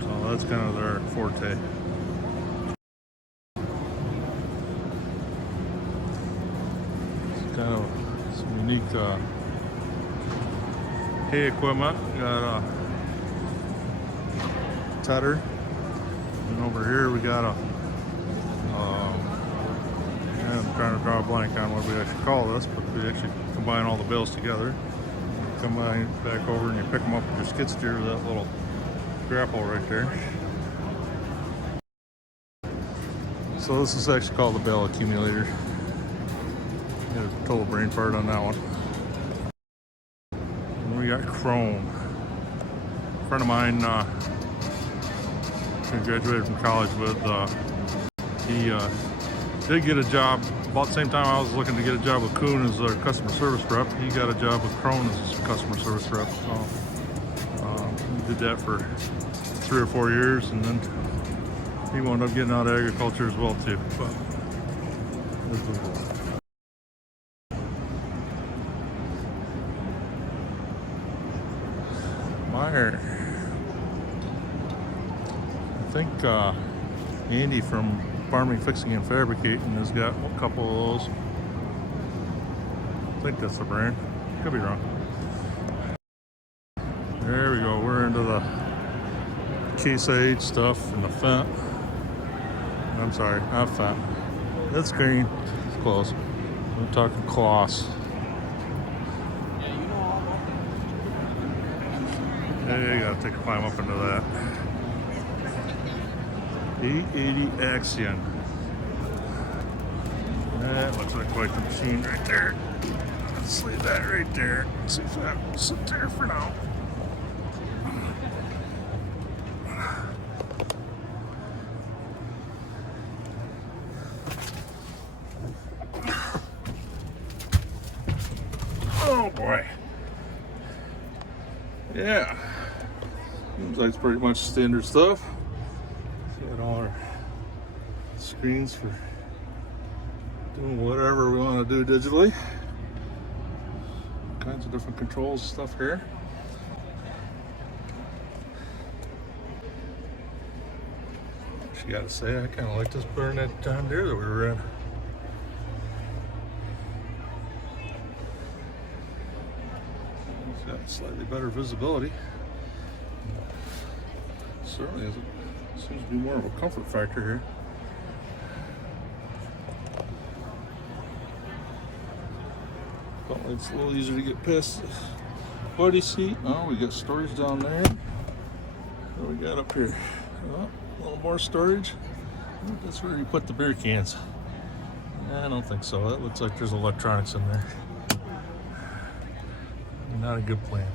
So that's kind of their forte. It's kind of some unique hay equipment. We got a tedder. And over here we got a, I'm trying to draw a blank on what we actually call this, but we actually combine all the bales together. Combine back over and you pick them up with your skid steer with that little grapple right there. So this is actually called the bale accumulator. Got a total brain fart on that one. And we got chrome. A friend of mine graduated from college with, he did get a job about the same time I was looking to get a job with Coon as a customer service rep. He got a job with Crown as a customer service rep. So he did that for 3 or 4 years, and then he wound up getting out of agriculture as well too. But Meyer. I think Andy from Farming, Fixing, and Fabricating has got a couple of those. I think that's the brand. Could be wrong. There we go. We're into the Case IH stuff and the Fent. I'm sorry, not Fent. It's green. It's close. I'm talking Kloss. Yeah, you gotta take a climb up into that. 880 Axion. That looks like quite the machine right there. Let's leave that right there. See if that will sit there for now. Oh boy. Yeah. Seems like it's pretty much standard stuff. Got all our screens for doing whatever we want to do digitally. All kinds of different controls and stuff here. Actually, gotta say, I kind of like this better than that John Deere that we were in. It's got slightly better visibility. Certainly seems to be more of a comfort factor here. Felt like it's a little easier to get past the buddy seat. Oh, we got storage down there. What do we got up here? Oh, a little more storage. I think that's where you put the beer cans. I don't think so. That looks like there's electronics in there. Not a good plan.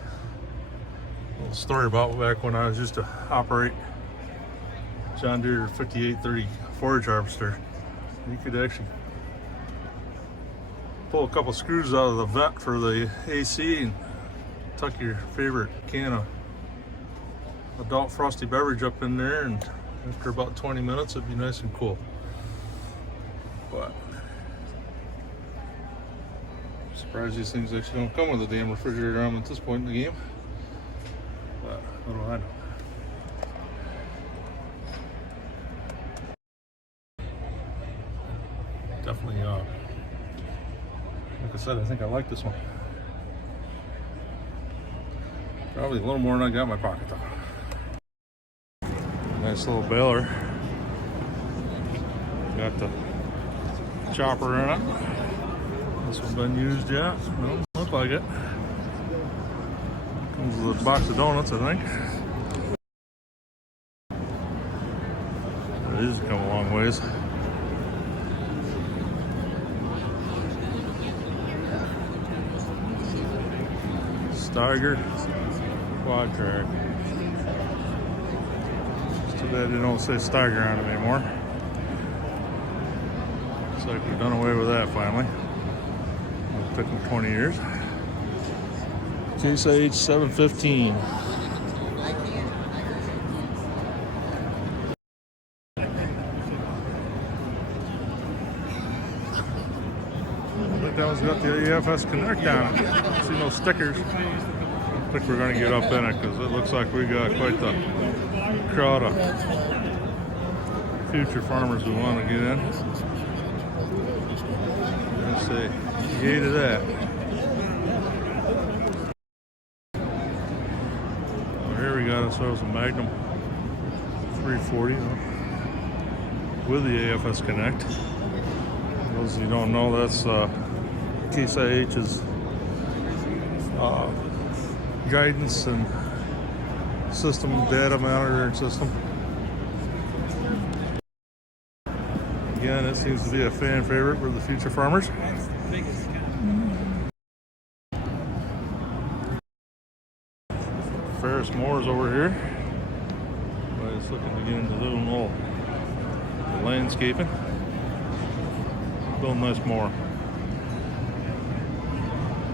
A little story about back when I was used to operate John Deere 5830 forage harvester. You could actually pull a couple screws out of the vent for the AC and tuck your favorite can of adult frosty beverage up in there, and after about 20 minutes it'd be nice and cool. But I'm surprised these things actually don't come with a damn refrigerator on them at this point in the game. But what do I know? Definitely, like I said, I think I like this one. Probably a little more than I got in my pocket though. Nice little baler. Got the chopper in it. This one been used yet? No, look like it. Comes with a box of donuts, I think. These have come a long ways. Steiger quad track. It's too bad they don't say Steiger on it anymore. Looks like we've done away with that finally. It took them 20 years. Case age 715. I think that one's got the AFS Connect on it. See no stickers. I think we're going to get up in it because it looks like we got quite the crowd of future farmers who want to get in. Let's say yay to that. Well, here we got ourselves a Magnum 340 with the AFS Connect. For those of you who don't know, that's Case IH's guidance and system, data monitoring system. Again, it seems to be a fan favorite with the future farmers. Ferris Moore's over here. Everybody's looking to get into doing a little landscaping. Build a nice mower.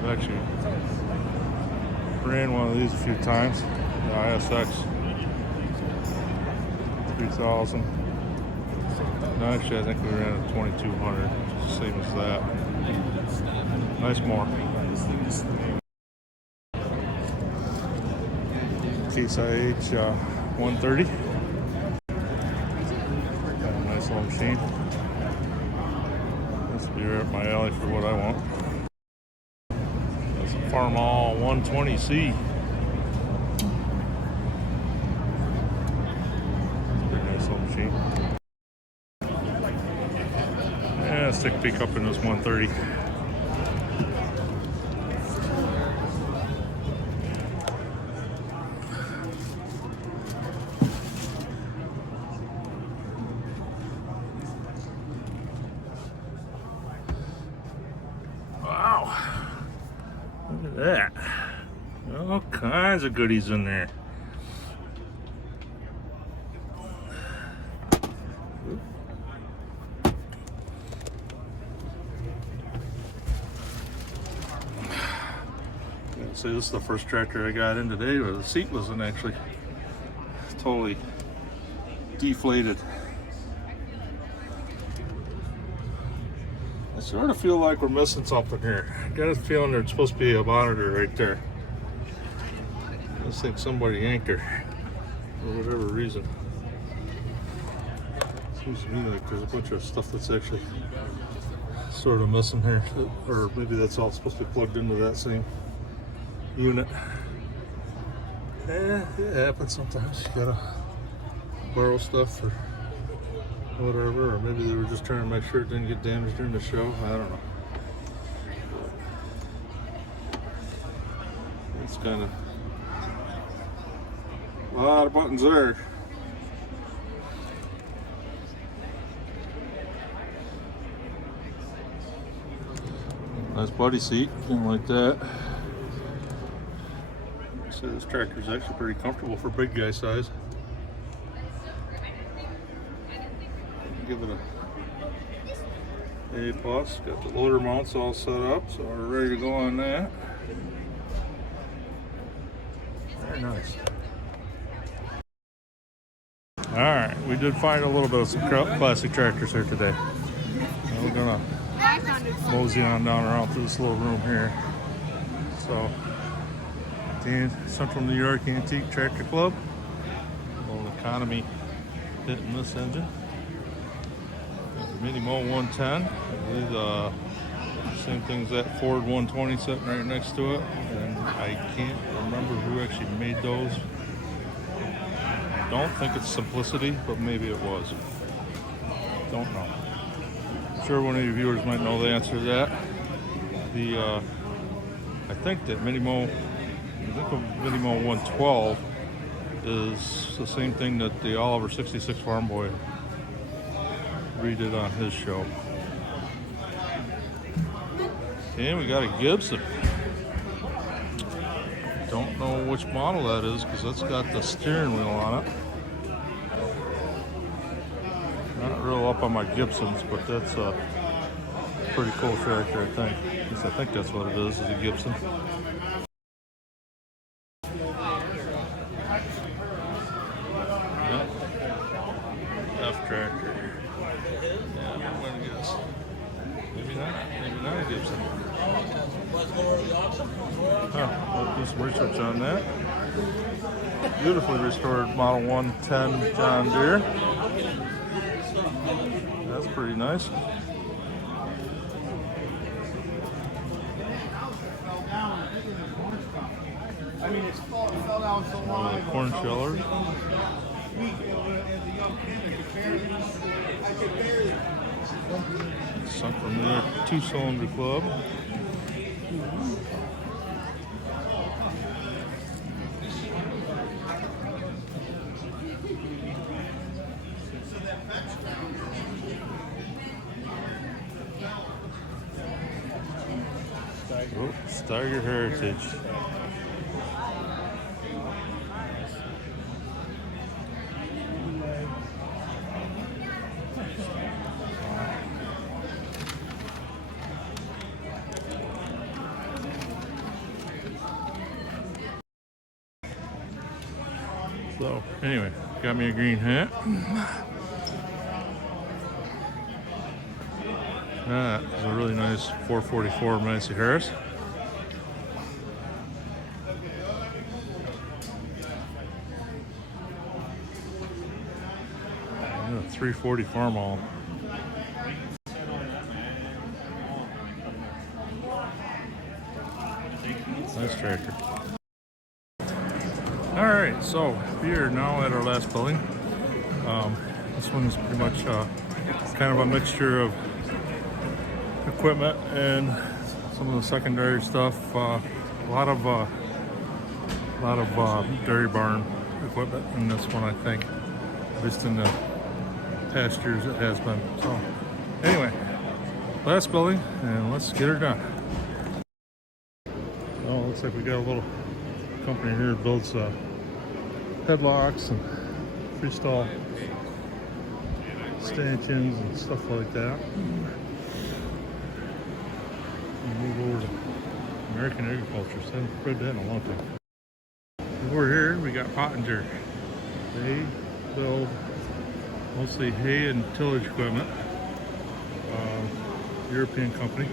I've actually ran one of these a few times. The ISX 3000. No, actually, I think we ran a 2200, which is the same as that. Nice mower. Case IH 130. Got a nice little machine. This will be right up my alley for what I want. That's a Farmall 120C. Pretty nice little machine. Yeah, let's take a peek up in this 130. Wow. at that. All kinds of goodies in there. So this is the first tractor I got in today where the seat wasn't actually totally deflated. I sort of feel like we're missing something here. I got a feeling there's supposed to be a monitor right there. I just think somebody yanked her for whatever reason. Seems to me like there's a bunch of stuff that's actually sort of missing here, or maybe that's all supposed to be plugged into that same unit. Yeah, it happens sometimes. You gotta borrow stuff or whatever, or maybe they were just trying to make sure it didn't get damaged during the show. I don't know. It's kind of a lot of buttons there. Nice buddy seat, thing like that. So this tractor is actually pretty comfortable for big guy size. Give it a plus. Got the loader mounts all set up, so we're ready to go on that. Very nice. All right, we did find a little bit of some classic tractors here today. And we're gonna mosey on down around through this little room here. So, the Central New York Antique Tractor Club. A little economy hitting this engine. Mini Mo 110. I believe the same thing as that Ford 120 sitting right next to it. And I can't remember who actually made those. I don't think it's Simplicity, but maybe it was. Don't know. I'm sure one of you viewers might know the answer to that. I think that Mini Mo 112 is the same thing that the Oliver 66 Farm Boy redid on his show. And we got a Gibson. Don't know which model that is because that's got the steering wheel on it. Not real up on my Gibsons, but that's a pretty cool tractor, I think. At least I think that's what it is a Gibson. Yeah. F tractor. Yeah, I'm gonna guess. Maybe not a Gibson. I'll do some research on that. Beautifully restored Model 110 John Deere. That's pretty nice. I mean, it fell down so long. Corn shellers. Sunk from there, 2-cylinder club. Oh, Steiger Heritage. So, anyway, got me a green hat. That is a really nice 444 Massey Harris. And a 340 Farmall. Nice tractor. Alright, so we are now at our last building. This one is pretty much kind of a mixture of equipment and some of the secondary stuff. A lot of dairy barn equipment in this one, I think. At least in the past years it has been. So anyway, last building, and let's get her done. Well, Looks like we got a little company here that builds headlocks and freestyle stanchions and stuff like that. We'll move over to American Agriculture. So I haven't read that in a long time. Over here we got Pottinger. They build mostly hay and tillage equipment. European company.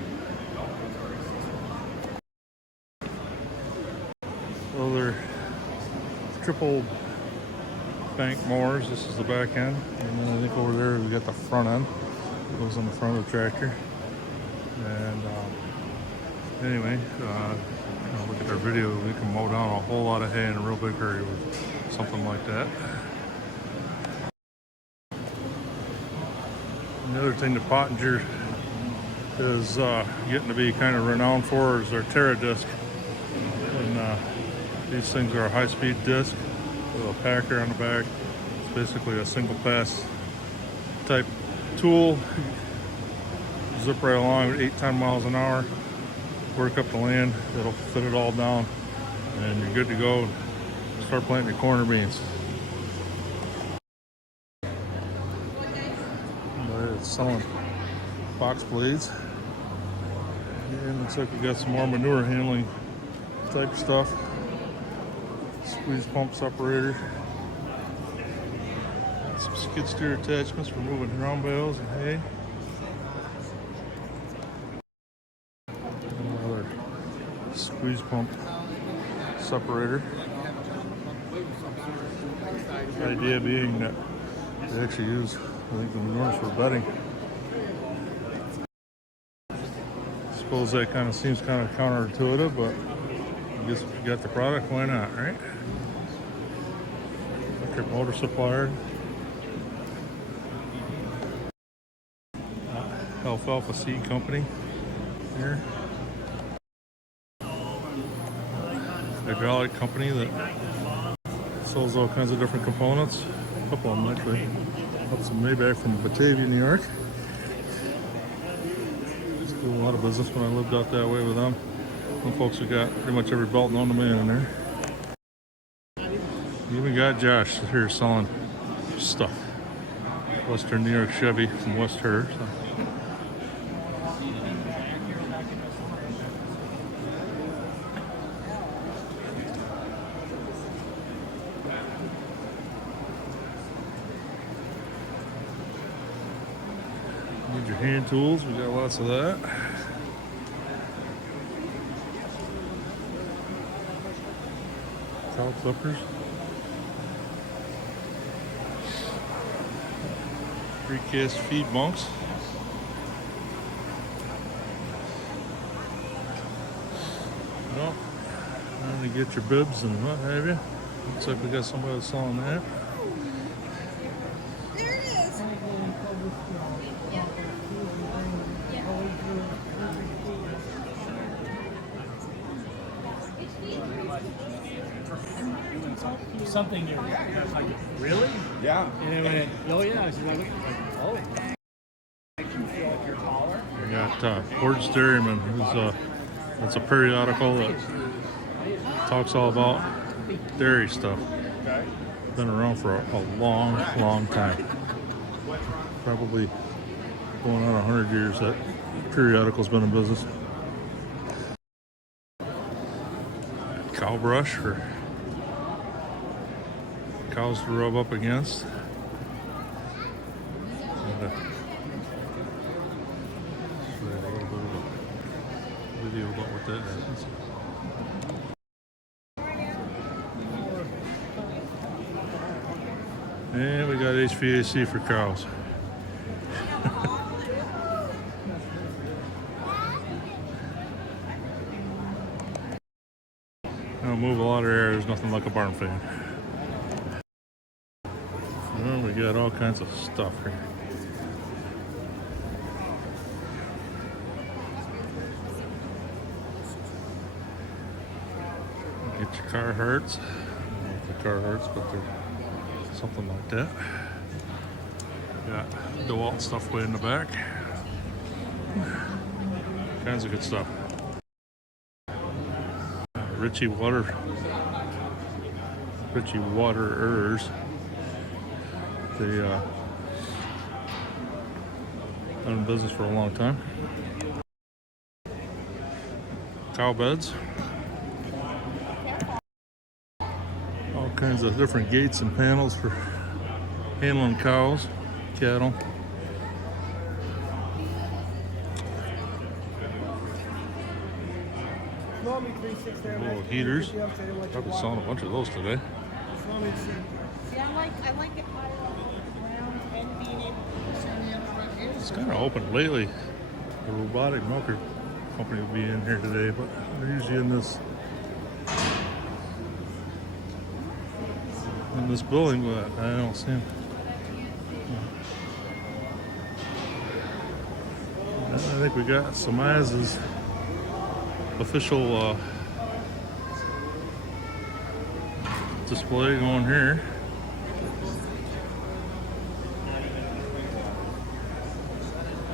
So they're triple bank mowers. This is the back end, and then I think over there we got the front end. It goes on the front of the tractor. And anyway, look at our video. We can mow down a whole lot of hay in a real big hurry with something like that. Another thing that Pottinger is getting to be kind of renowned for is their Terra disc. And these things are a high-speed disc with a packer on the back. It's basically a single pass type tool. Zip right along at 8-10 miles an hour. Work up the land. It'll fit it all down, and you're good to go. Start planting your corn or beans. It's selling box blades, and looks like we got some more manure handling type stuff. Squeeze pump separator. Got some skid steer attachments for moving ground bales and hay. Another squeeze pump separator. The idea being that they actually use, I think, the manure for bedding. Suppose that kind of seems kind of counterintuitive, but I guess if you got the product, why not, right? Electric motor supplier. Alfalfa seed company here. Hydraulic company that sells all kinds of different components. A couple of them actually. Got some Maybach from Batavia, New York. Used to do a lot of business when I lived out that way with them. Some folks have got pretty much every belt known to man in there. Even got Josh here selling stuff. Western New York Chevy from West Her. So. Need your hand tools, we got lots of that. Cow clippers. Precast feed bunks. Well, trying to get your bibs and what have you. Looks like we got somebody selling that. Something new. Like, really? Yeah. And then went, oh yeah. She's like, oh. We got Ford's Dairyman, who's it's a periodical that talks all about dairy stuff. Been around for a long, long time. Probably going on 100 years that periodical's been in business. Cow brush for cows to rub up against. And, show you a little bit of a video about what that is. And we got HVAC for cows. It'll move a lot of air. There's nothing like a barn fan. Well, we got all kinds of stuff here. Get your Carhartts. I don't know if they're Carhartts, but they're something like that. Got DeWalt stuff way in the back. Kinds of good stuff. Ritchie Waterers. They been in business for a long time. Cow beds. All kinds of different gates and panels for handling cows, cattle. Little heaters. Probably selling a bunch of those today. See, I like it around and being able to send the front end. It's kind of open lately. The robotic milker company will be in here today, but they're usually in this building, but I don't see them. I think we got Samiza's official display going here.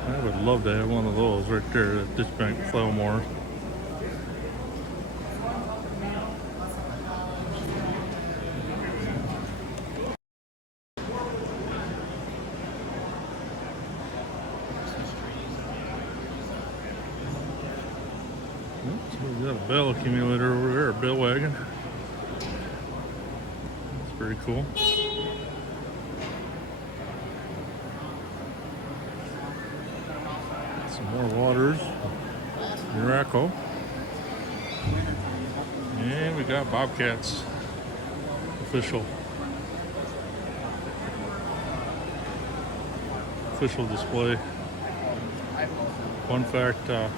I would love to have one of those right there, that ditch bank flow mower. So we got a bale accumulator over there, a bale wagon. That's pretty cool. Some more waters, Morocco. And we got Bobcats official display. Fun fact, the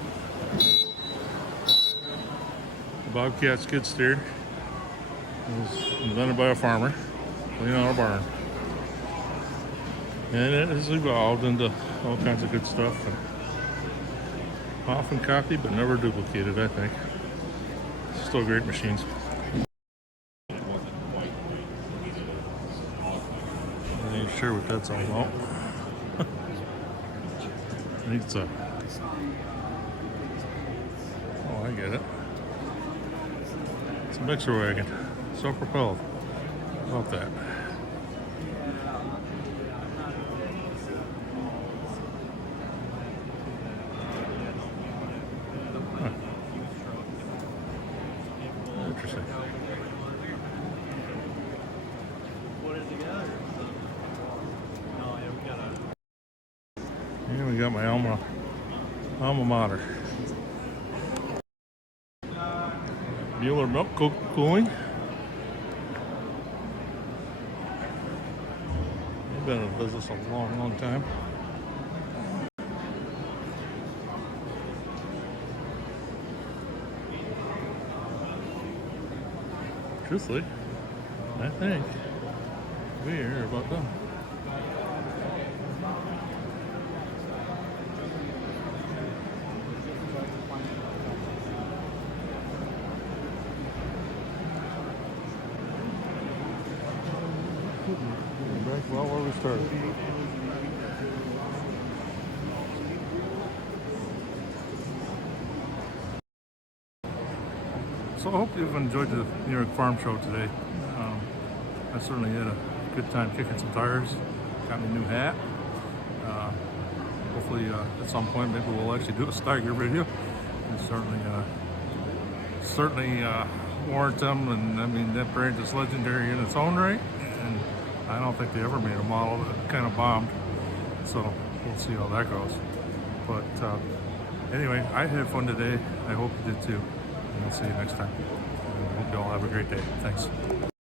Bobcat skid steer was invented by a farmer cleaning out a barn. And it has evolved into all kinds of good stuff. And often copied but never duplicated, I think. Still great machines. I ain't sure what that's all about. I think it's a... Oh, I get it. It's a mixer wagon. Self-propelled. How about that? Interesting. And we got my alma mater. Mueller milk cooling. They've been in business a long time. Truthfully, I think we're about done. Back well where we started. So I hope you've enjoyed the New York Farm Show today. I certainly had a good time kicking some tires. Got me a new hat. Hopefully at some point maybe we'll actually do a Steiger video. And certainly warrant them, and I mean that brand is legendary in its own right. And I don't think they ever made a model that kind of bombed. So we'll see how that goes. But anyway, I had fun today. I hope you did too. And I'll see you next time. I hope you all have a great day. Thanks.